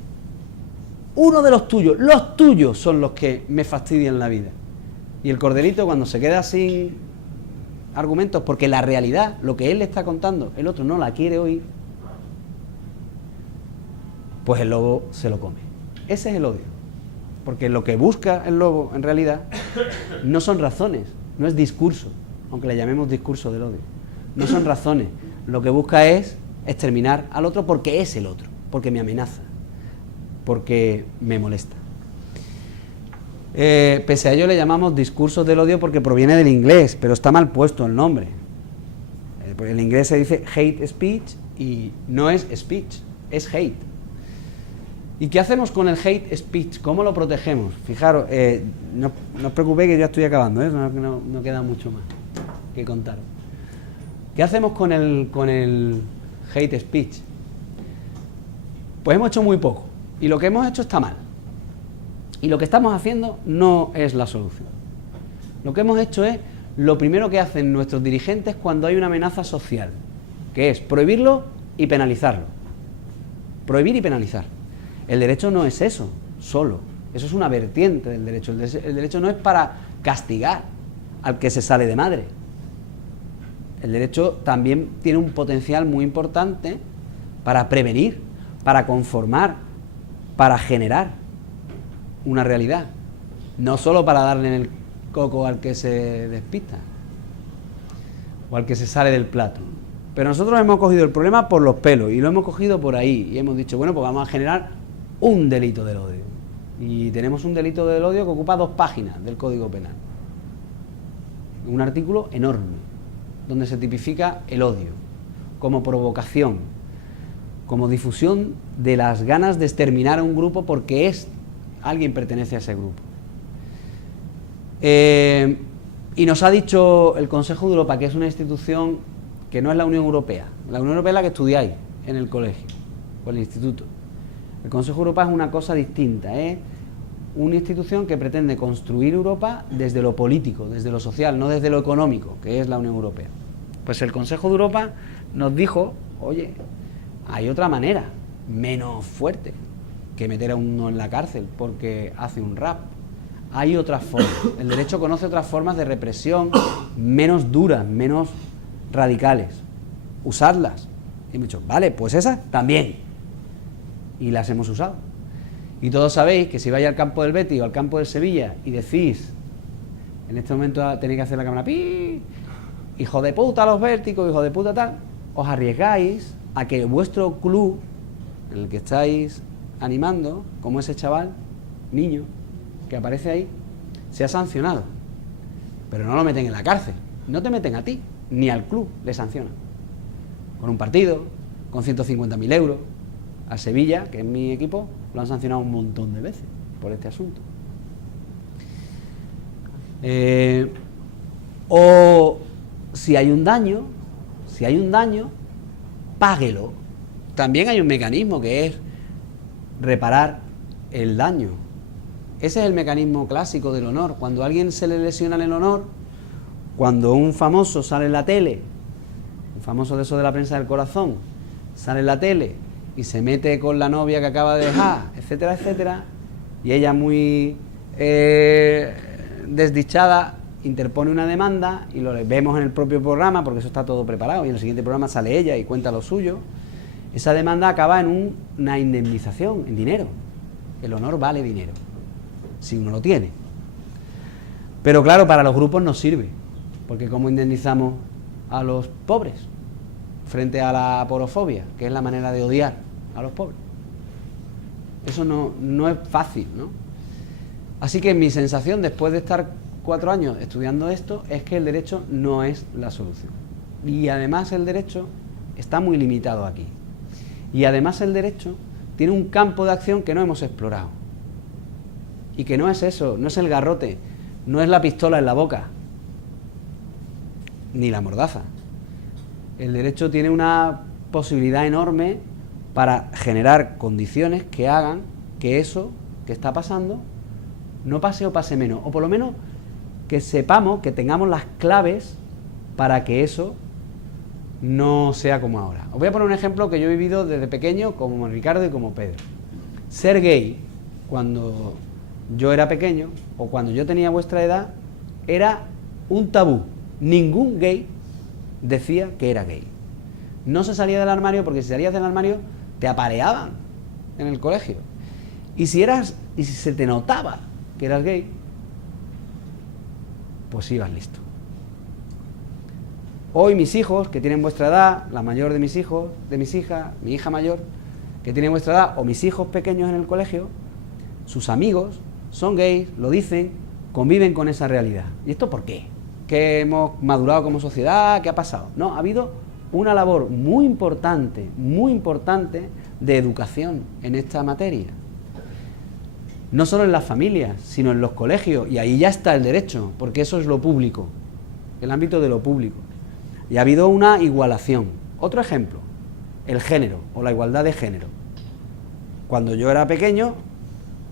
uno de los tuyos son los que me fastidian la vida. Y el corderito, cuando se queda sin argumentos, porque la realidad, lo que él le está contando, el otro no la quiere oír, pues el lobo se lo come. Ese es el odio, porque lo que busca el lobo en realidad no son razones, no es discurso, aunque le llamemos discurso del odio, no son razones, lo que busca es exterminar al otro porque es el otro, porque me amenaza, porque me molesta. Pese a ello le llamamos discursos del odio porque proviene del inglés, pero está mal puesto el nombre. En inglés se dice hate speech y no es speech, es hate. ¿Y qué hacemos con el hate speech? ¿Cómo lo protegemos? Fijaros, no os preocupéis que ya estoy acabando, no queda mucho más que contar. ¿Qué hacemos con el hate speech? Pues hemos hecho muy poco, y lo que hemos hecho está mal. Y lo que estamos haciendo no es la solución. Lo que hemos hecho es lo primero que hacen nuestros dirigentes cuando hay una amenaza social, que es prohibirlo y penalizarlo. Prohibir y penalizar. El derecho no es eso, solo. Eso es una vertiente del derecho. El derecho no es para castigar al que se sale de madre. El derecho también tiene un potencial muy importante para prevenir, para conformar, para generar una realidad, no solo para darle en el coco al que se despista o al que se sale del plato. Pero nosotros hemos cogido el problema por los pelos y lo hemos cogido por ahí y hemos dicho, bueno, pues vamos a generar un delito del odio. Y tenemos un delito del odio que ocupa 2 páginas del Código Penal. Un artículo enorme donde se tipifica el odio como provocación, como difusión de las ganas de exterminar a un grupo porque alguien pertenece a ese grupo. Y nos ha dicho el Consejo de Europa, que es una institución que no es la Unión Europea. La Unión Europea es la que estudiáis en el colegio o el instituto. El Consejo de Europa es una cosa distinta, es una institución que pretende construir Europa desde lo político, desde lo social, no desde lo económico, que es la Unión Europea. Pues el Consejo de Europa nos dijo, oye, hay otra manera, menos fuerte, que meter a uno en la cárcel porque hace un rap. Hay otras formas. El derecho conoce otras formas de represión menos duras, menos radicales. Usadlas. Y me he dicho, vale, pues esas también. y las hemos usado. Y todos sabéis que si vais al campo del Betis o al campo del Sevilla y decís, en este momento tenéis que hacer la cámara, ¡pi! Hijo de puta los Vérticos, hijo de puta tal, os arriesgáis a que vuestro club, en el que estáis animando, como ese chaval, niño, que aparece ahí, sea sancionado. Pero no lo meten en la cárcel, no te meten a ti, ni al club le sancionan. Con un partido, con 150.000 euros. A Sevilla, que es mi equipo, lo han sancionado un montón de veces por este asunto. O si hay un daño, páguelo. También hay un mecanismo que es reparar el daño. Ese es el mecanismo clásico del honor. Cuando a alguien se le lesiona el honor, cuando un famoso sale en la tele, un famoso de eso de la prensa del corazón, sale en la tele y se mete con la novia que acaba de dejar, etcétera, etcétera, y ella muy desdichada interpone una demanda y lo vemos en el propio programa porque eso está todo preparado y en el siguiente programa sale ella y cuenta lo suyo. Esa demanda acaba en una indemnización, en dinero. El honor vale dinero, si uno lo tiene. Pero claro, para los grupos no sirve, porque ¿cómo indemnizamos a los pobres frente a la aporofobia, que es la manera de odiar a los pobres? Eso no es fácil, ¿no? Así que mi sensación, después de estar 4 años estudiando esto, es que el derecho no es la solución. Y además el derecho está muy limitado aquí. Y además el derecho tiene un campo de acción que no hemos explorado. Y que no es eso, no es el garrote, no es la pistola en la boca, ni la mordaza. El derecho tiene una posibilidad enorme para generar condiciones que hagan que eso que está pasando no pase o pase menos, o por lo menos que sepamos, que tengamos las claves para que eso no sea como ahora. Os voy a poner un ejemplo que yo he vivido desde pequeño, como Ricardo y como Pedro. Ser gay, cuando yo era pequeño, o cuando yo tenía vuestra edad, era un tabú. Ningún gay decía que era gay. No se salía del armario, porque si salías del armario te apaleaban en el colegio. Y si se te notaba que eras gay, pues ibas listo. Hoy mis hijos, que tienen vuestra edad, la mayor de mis hijos, de mis hijas, mi hija mayor, que tiene vuestra edad, o mis hijos pequeños en el colegio, sus amigos son gays, lo dicen, conviven con esa realidad. ¿Y esto por qué? ¿Que hemos madurado como sociedad? ¿Qué ha pasado? No, ha habido una labor muy importante de educación en esta materia. No solo en las familias, sino en los colegios, y ahí ya está el derecho, porque eso es lo público, el ámbito de lo público. Y ha habido una igualación. Otro ejemplo, el género, o la igualdad de género. Cuando yo era pequeño,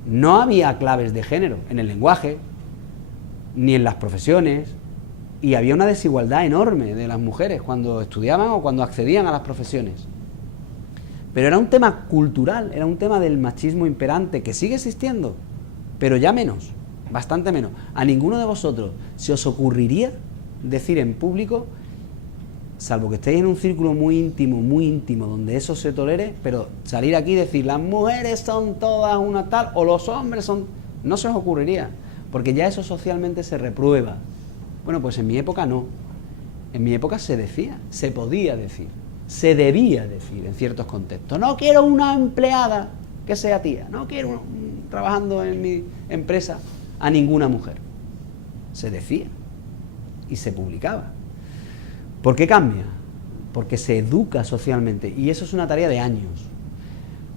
no había claves de género en el lenguaje, ni en las profesiones, y había una desigualdad enorme de las mujeres cuando estudiaban o cuando accedían a las profesiones. Pero era un tema cultural, era un tema del machismo imperante, que sigue existiendo, pero ya menos, bastante menos. A ninguno de vosotros se os ocurriría decir en público, salvo que estéis en un círculo muy íntimo, donde eso se tolere, pero salir aquí y decir, las mujeres son todas una tal, o los hombres son... No se os ocurriría, porque ya eso socialmente se reprueba. Bueno, pues en mi época no. En mi época se decía, se podía decir, se debía decir en ciertos contextos. No quiero una empleada que sea tía, no quiero trabajando en mi empresa a ninguna mujer. Se decía y se publicaba. ¿Por qué cambia? Porque se educa socialmente, y eso es una tarea de años.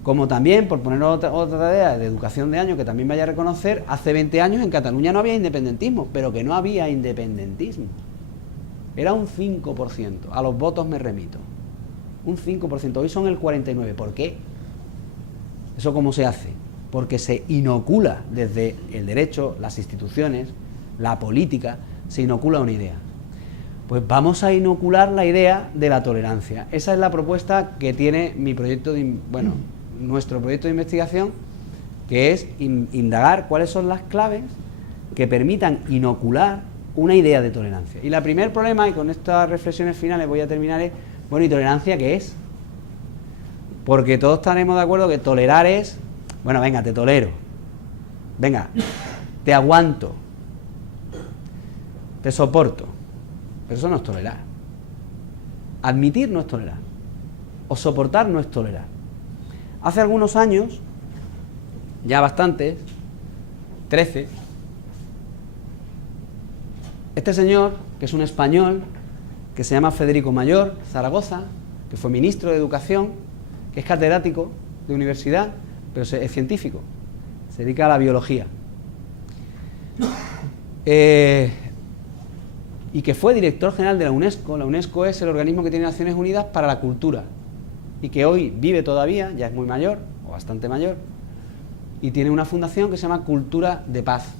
Como también, por poner otra tarea de educación de años que también vaya a reconocer, hace 20 años en Cataluña no había independentismo, pero que no había independentismo. Era un 5%, a los votos me remito. Un 5%, hoy son el 49%. ¿Por qué? ¿Eso cómo se hace? Porque se inocula desde el derecho, las instituciones, la política, se inocula una idea. Pues vamos a inocular la idea de la tolerancia. Esa es la propuesta que tiene mi proyecto nuestro proyecto de investigación, que es indagar cuáles son las claves que permitan inocular una idea de tolerancia. Y el primer problema, y con estas reflexiones finales voy a terminar, es, bueno, ¿y tolerancia qué es? Porque todos estaremos de acuerdo que tolerar es, bueno, venga, te tolero, venga, te aguanto, te soporto, pero eso no es tolerar. Admitir no es tolerar, o soportar no es tolerar. Hace algunos años, ya bastantes, 13, este señor, que es un español, que se llama Federico Mayor Zaragoza, que fue ministro de Educación, que es catedrático de universidad, pero es científico, se dedica a la biología. Y que fue director general de la UNESCO. La UNESCO es el organismo que tiene Naciones Unidas para la cultura, y que hoy vive todavía, ya es muy mayor, o bastante mayor, y tiene una fundación que se llama Cultura de Paz.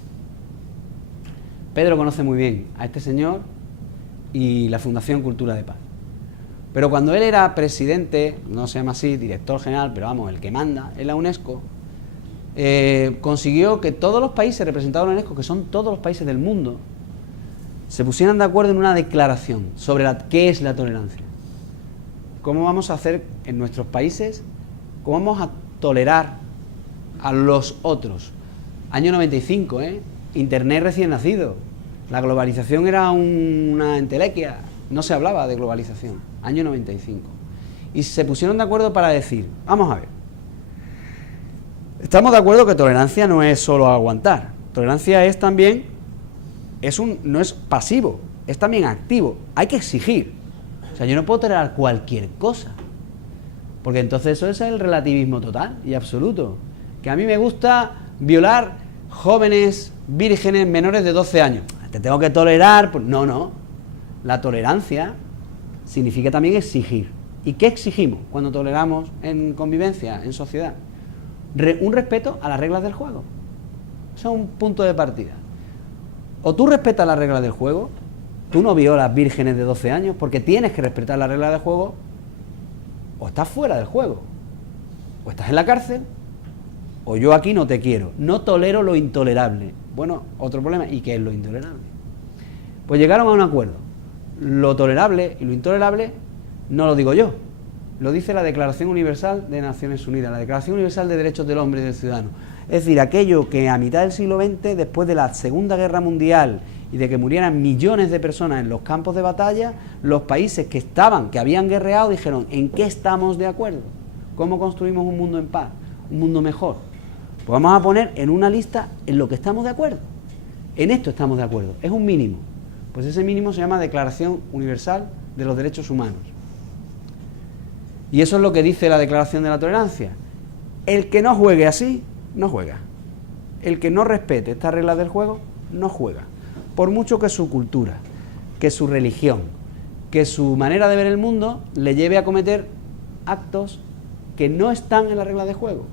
Pedro conoce muy bien a este señor y la Fundación Cultura de Paz. Pero cuando él era presidente, no se llama así, director general, pero vamos, el que manda en la UNESCO, consiguió que todos los países representados en la UNESCO, que son todos los países del mundo, se pusieran de acuerdo en una declaración sobre qué es la tolerancia. ¿Cómo vamos a hacer en nuestros países? ¿Cómo vamos a tolerar a los otros? Año 95, Internet recién nacido. La globalización era una entelequia. No se hablaba de globalización. Año 95. Y se pusieron de acuerdo para decir, vamos a ver, estamos de acuerdo que tolerancia no es solo aguantar. Tolerancia es también, no es pasivo, es también activo. Hay que exigir. O sea, yo no puedo tolerar cualquier cosa, porque entonces eso es el relativismo total y absoluto. Que a mí me gusta violar jóvenes vírgenes menores de 12 años. Te tengo que tolerar. Pues no. La tolerancia significa también exigir. ¿Y qué exigimos cuando toleramos en convivencia, en sociedad? Un respeto a las reglas del juego. Eso es un punto de partida. O tú respetas las reglas del juego, tú no violas vírgenes de 12 años porque tienes que respetar las reglas del juego, o estás fuera del juego, o estás en la cárcel, o yo aquí no te quiero. No tolero lo intolerable. Bueno, otro problema, ¿y qué es lo intolerable? Pues llegaron a un acuerdo. Lo tolerable y lo intolerable no lo digo yo, lo dice la Declaración Universal de Naciones Unidas, la Declaración Universal de Derechos del Hombre y del Ciudadano. Es decir, aquello que a mitad del siglo XX, después de la Segunda Guerra Mundial y de que murieran millones de personas en los campos de batalla, los países que habían guerreado, dijeron, ¿en qué estamos de acuerdo? ¿Cómo construimos un mundo en paz? Un mundo mejor. Pues vamos a poner en una lista en lo que estamos de acuerdo. En esto estamos de acuerdo. Es un mínimo. Pues ese mínimo se llama Declaración Universal de los Derechos Humanos. Y eso es lo que dice la Declaración de la Tolerancia. El que no juegue así, no juega. El que no respete estas reglas del juego, no juega. Por mucho que su cultura, que su religión, que su manera de ver el mundo le lleve a cometer actos que no están en la regla de juego.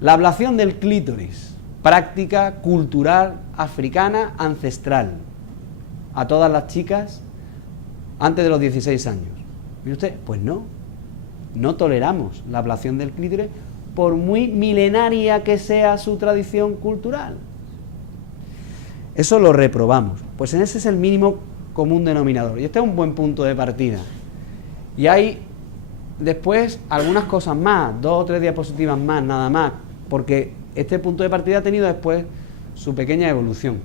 La ablación del clítoris, práctica cultural africana ancestral, a todas las chicas antes de los 16 años. ¿Mire usted? Pues no toleramos la ablación del clítoris por muy milenaria que sea su tradición cultural. Eso lo reprobamos. Pues ese es el mínimo común denominador. Y este es un buen punto de partida. Y hay después algunas cosas más, 2 o 3 diapositivas más, nada más, porque este punto de partida ha tenido después su pequeña evolución.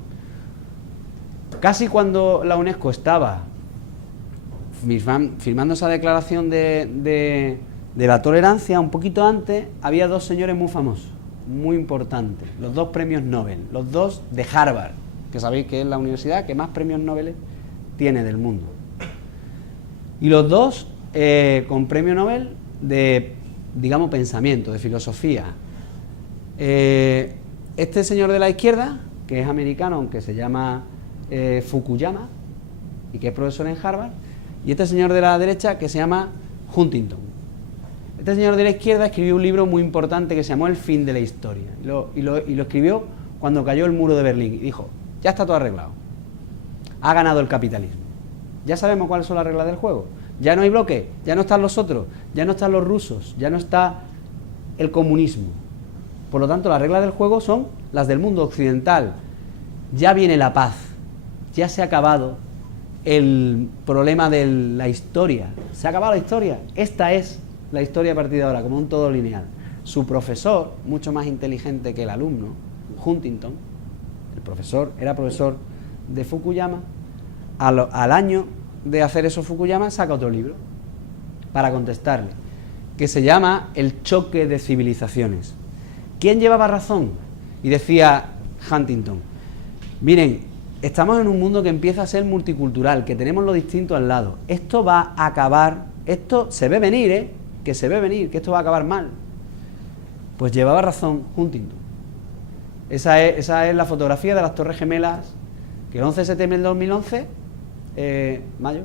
Casi cuando la UNESCO estaba firmando esa declaración de la tolerancia, un poquito antes, había 2 señores muy famosos, muy importantes, los 2 premios Nobel, los 2 de Harvard, que sabéis que es la universidad que más premios Nobel tiene del mundo. Y los 2 con premio Nobel de, digamos, pensamiento, de filosofía. Este señor de la izquierda, que es americano, aunque se llama Fukuyama, y que es profesor en Harvard, y este señor de la derecha, que se llama Huntington. Este señor de la izquierda escribió un libro muy importante que se llamó El fin de la historia, y lo escribió cuando cayó el muro de Berlín, y dijo, ya está todo arreglado, ha ganado el capitalismo, ya sabemos cuáles son las reglas del juego, ya no hay bloque, ya no están los otros, ya no están los rusos, ya no está el comunismo. Por lo tanto, las reglas del juego son las del mundo occidental. Ya viene la paz, ya se ha acabado el problema de la historia, se ha acabado la historia, esta es la historia a partir de ahora, como un todo lineal. Su profesor, mucho más inteligente que el alumno, Huntington, el profesor, era profesor de Fukuyama, al año de hacer eso Fukuyama saca otro libro para contestarle, que se llama El choque de civilizaciones. ¿Quién llevaba razón? Y decía Huntington, miren, estamos en un mundo que empieza a ser multicultural, que tenemos lo distinto al lado. Esto va a acabar, esto se ve venir, que se ve venir, que esto va a acabar mal. Pues llevaba razón Huntington. Esa es la fotografía de las Torres Gemelas, que el 11 de septiembre del 2011, mayo,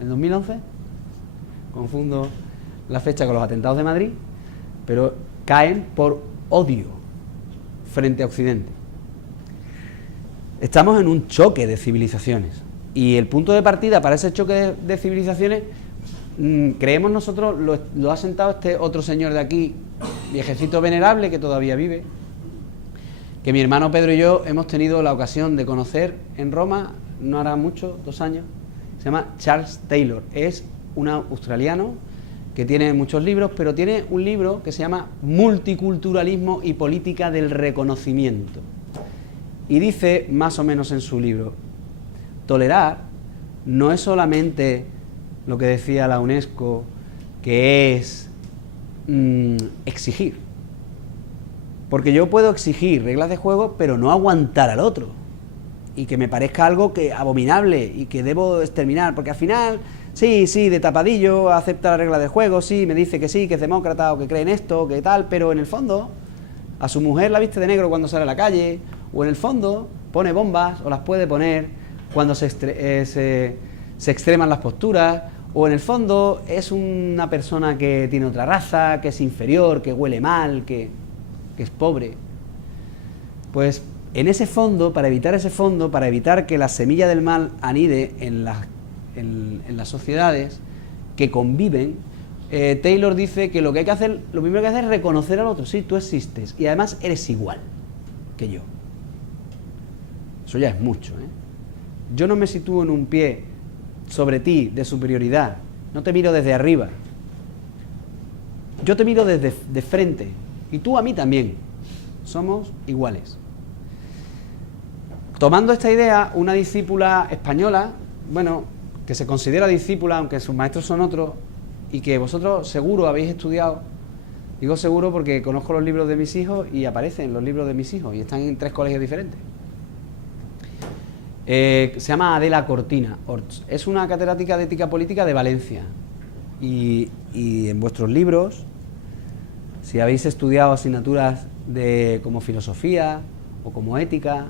el 2011, confundo la fecha con los atentados de Madrid, pero caen por odio frente a Occidente. Estamos en un choque de civilizaciones y el punto de partida para ese choque de civilizaciones, creemos nosotros, lo ha sentado este otro señor de aquí, viejecito venerable que todavía vive, que mi hermano Pedro y yo hemos tenido la ocasión de conocer en Roma, no hará mucho, 2 años. Se llama Charles Taylor, es un australiano que tiene muchos libros, pero tiene un libro que se llama Multiculturalismo y Política del Reconocimiento. Y dice, más o menos en su libro, tolerar no es solamente lo que decía la UNESCO, que es exigir. Porque yo puedo exigir reglas de juego, pero no aguantar al otro. Y que me parezca algo que abominable y que debo exterminar. Porque al final, sí, de tapadillo, acepta la regla de juego, sí, me dice que sí, que es demócrata o que cree en esto, que tal, pero en el fondo, a su mujer la viste de negro cuando sale a la calle, o en el fondo pone bombas, o las puede poner cuando se extreman las posturas, o en el fondo es una persona que tiene otra raza, que es inferior, que huele mal, que es pobre. Pues en ese fondo, para evitar que la semilla del mal anide en las sociedades que conviven, Taylor dice que lo que hay que hacer, lo primero que hay que hacer es reconocer al otro. Sí, tú existes y además eres igual que yo. Eso ya es mucho, ¿eh? Yo no me sitúo en un pie sobre ti de superioridad, no te miro desde arriba, yo te miro desde de frente y tú a mí también, somos iguales. Tomando esta idea, una discípula española, bueno, que se considera discípula, aunque sus maestros son otros, y que vosotros seguro habéis estudiado, digo seguro porque conozco los libros de mis hijos y aparecen los libros de mis hijos y están en 3 colegios diferentes. Se llama Adela Cortina Orts, es una catedrática de ética política de Valencia y en vuestros libros, si habéis estudiado asignaturas como filosofía o como ética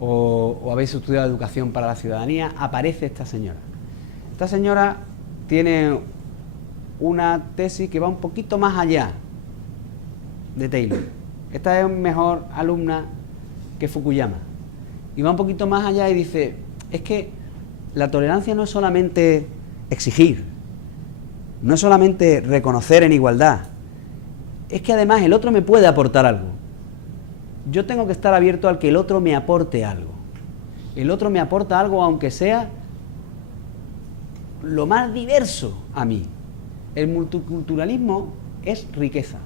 o habéis estudiado educación para la ciudadanía, aparece esta señora. Esta señora tiene una tesis que va un poquito más allá de Taylor. Esta es mejor alumna que Fukuyama. Y va un poquito más allá y dice, es que la tolerancia no es solamente exigir, no es solamente reconocer en igualdad, es que además el otro me puede aportar algo. Yo tengo que estar abierto al que el otro me aporte algo. El otro me aporta algo aunque sea lo más diverso a mí. El multiculturalismo es riqueza.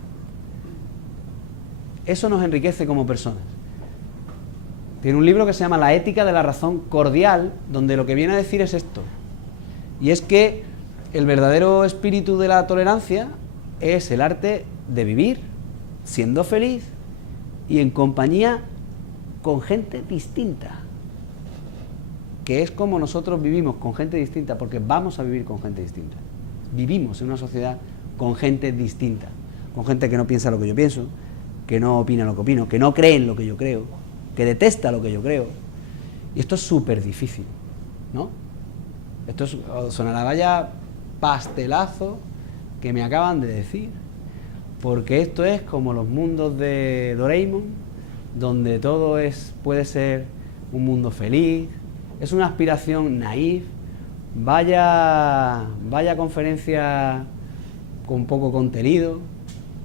Eso nos enriquece como personas. Tiene un libro que se llama La ética de la razón cordial, donde lo que viene a decir es esto. Y es que el verdadero espíritu de la tolerancia es el arte de vivir siendo feliz y en compañía con gente distinta. Que es como nosotros vivimos con gente distinta, porque vamos a vivir con gente distinta. Vivimos en una sociedad con gente distinta, con gente que no piensa lo que yo pienso, que no opina lo que opino, que no cree en lo que yo creo, que detesta lo que yo creo. Y esto es súper difícil, ¿no? Esto sonará vaya pastelazo que me acaban de decir, porque esto es como los mundos de Doraemon, donde todo puede ser un mundo feliz, es una aspiración naif. Vaya conferencia con poco contenido,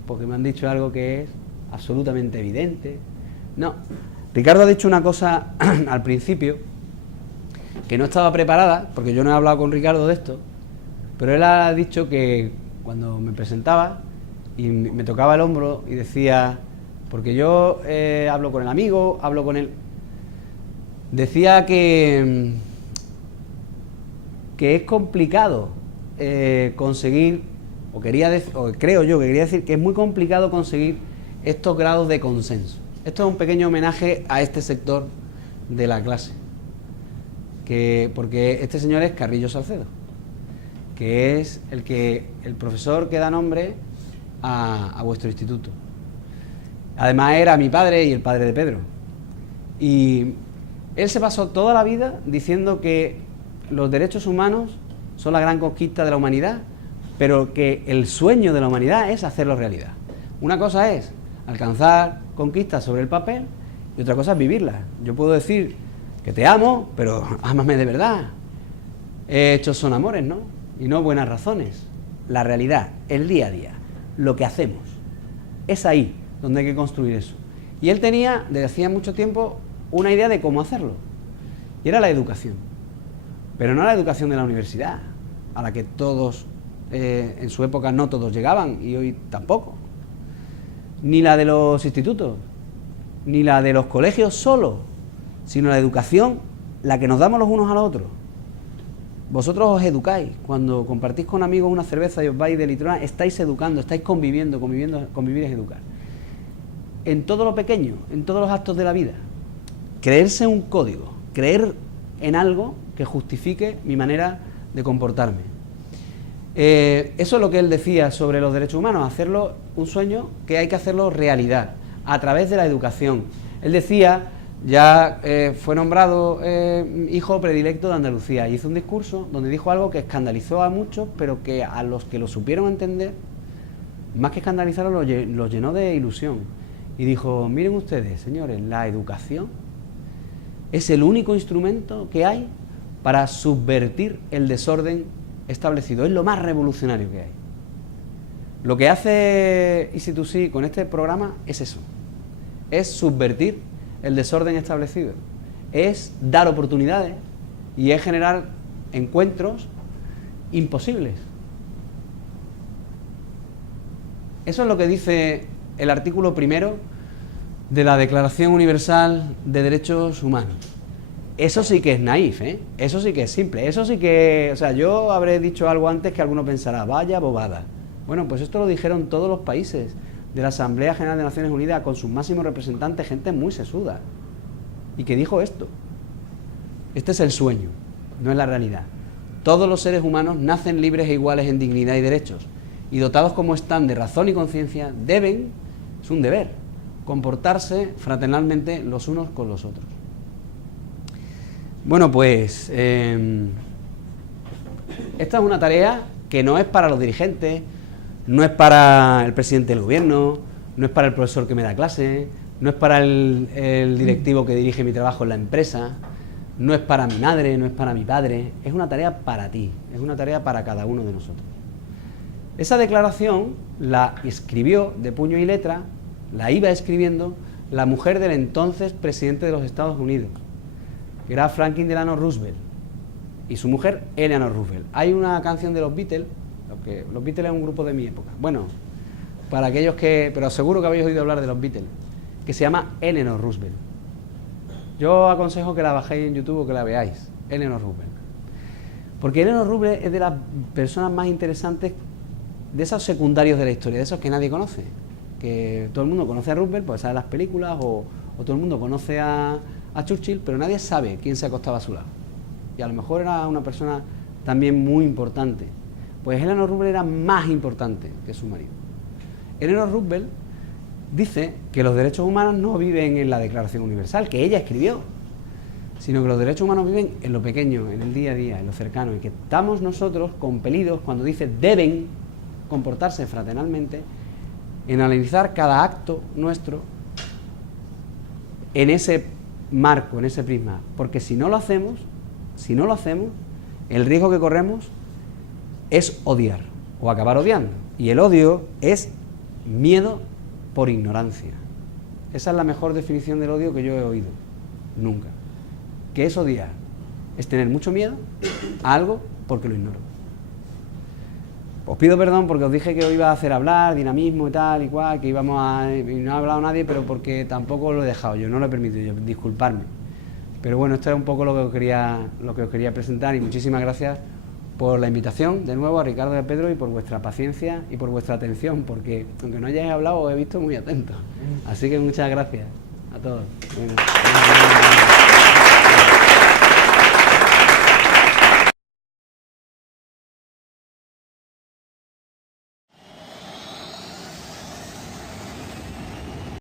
porque me han dicho algo que es absolutamente evidente. No, Ricardo ha dicho una cosa al principio que no estaba preparada, porque yo no he hablado con Ricardo de esto, Pero él ha dicho que cuando me presentaba y me tocaba el hombro y decía, porque yo hablo con el amigo, hablo con él, decía que es complicado conseguir, o creo yo que quería decir que es muy complicado conseguir estos grados de consenso. Esto es un pequeño homenaje a este sector de la clase, porque este señor es Carrillo Salcedo, que es el profesor que da nombre a vuestro instituto. Además era mi padre y el padre de Pedro. Y él se pasó toda la vida diciendo que los derechos humanos son la gran conquista de la humanidad, pero que el sueño de la humanidad es hacerlo realidad. Una cosa es alcanzar conquistas sobre el papel y otra cosa es vivirlas. Yo puedo decir que te amo, pero ámame de verdad. Hechos son amores, ¿no? Y no buenas razones. La realidad, el día a día, lo que hacemos, es ahí donde hay que construir eso. Y él tenía, desde hacía mucho tiempo, una idea de cómo hacerlo. Y era la educación. Pero no la educación de la universidad, a la que todos, en su época no todos llegaban, y hoy tampoco. Ni la de los institutos, ni la de los colegios solo, sino la educación, la que nos damos los unos a los otros. Vosotros os educáis, cuando compartís con amigos una cerveza y os vais de litrona, estáis educando, estáis conviviendo, convivir es educar. En todo lo pequeño, en todos los actos de la vida, creerse un código, creer en algo que justifique mi manera de comportarme. Eso es lo que él decía sobre los derechos humanos, hacerlo un sueño que hay que hacerlo realidad, a través de la educación. Él decía, ya fue nombrado hijo predilecto de Andalucía, y hizo un discurso donde dijo algo que escandalizó a muchos, pero que a los que lo supieron entender, más que escandalizarlo, lo llenó de ilusión. Y dijo, miren ustedes, señores, la educación es el único instrumento que hay para subvertir el desorden establecido. Es lo más revolucionario que hay. Lo que hace EasyToSee con este programa es eso, es subvertir el desorden establecido, es dar oportunidades y es generar encuentros imposibles. Eso es lo que dice el artículo primero de la Declaración Universal de Derechos Humanos. Eso sí que es naif, ¿eh? Eso sí que es simple, eso sí que... O sea, yo habré dicho algo antes que alguno pensará, vaya bobada. Bueno, pues esto lo dijeron todos los países de la Asamblea General de Naciones Unidas con sus máximos representantes, gente muy sesuda, y que dijo esto. Este es el sueño, no es la realidad. Todos los seres humanos nacen libres e iguales en dignidad y derechos, y dotados como están de razón y conciencia, deben, es un deber, comportarse fraternalmente los unos con los otros. Bueno, pues esta es una tarea que no es para los dirigentes, no es para el presidente del gobierno, no es para el profesor que me da clase, no es para el directivo que dirige mi trabajo en la empresa, no es para mi madre, no es para mi padre, es una tarea para ti, es una tarea para cada uno de nosotros. Esa declaración la escribió de puño y letra, la iba escribiendo la mujer del entonces presidente de los Estados Unidos, que era Franklin Delano Roosevelt, y su mujer Eleanor Roosevelt. Hay una canción de los Beatles, los Beatles es un grupo de mi época, bueno, para aquellos que, pero seguro que habéis oído hablar de los Beatles, que se llama Eleanor Roosevelt. Yo aconsejo que la bajéis en YouTube o que la veáis, Eleanor Roosevelt. Porque Eleanor Roosevelt es de las personas más interesantes, de esos secundarios de la historia, de esos que nadie conoce. Que todo el mundo conoce a Roosevelt, pues sabe las películas, o todo el mundo conoce a Churchill, pero nadie sabe quién se acostaba a su lado. Y a lo mejor era una persona también muy importante. Pues Eleanor Roosevelt era más importante que su marido. Eleanor Roosevelt dice que los derechos humanos no viven en la Declaración Universal, que ella escribió, sino que los derechos humanos viven en lo pequeño, en el día a día, en lo cercano, y que estamos nosotros compelidos, cuando dice deben comportarse fraternalmente, en analizar cada acto nuestro en ese marco, en ese prisma, porque si no lo hacemos, el riesgo que corremos es odiar o acabar odiando, y el odio es miedo por ignorancia. Esa es la mejor definición del odio que yo he oído nunca. ¿Qué es odiar? Es tener mucho miedo a algo porque lo ignoro. os pido perdón porque os dije que os iba a hacer hablar, dinamismo y tal y cual, que íbamos a... y no ha hablado nadie, pero porque tampoco lo he dejado yo, no lo he permitido yo, disculparme. Pero bueno, esto es un poco lo que os quería presentar, y muchísimas gracias por la invitación, de nuevo, a Ricardo y a Pedro, y por vuestra paciencia y por vuestra atención, porque aunque no hayáis hablado, os he visto muy atentos. Así que muchas gracias a todos. Bueno.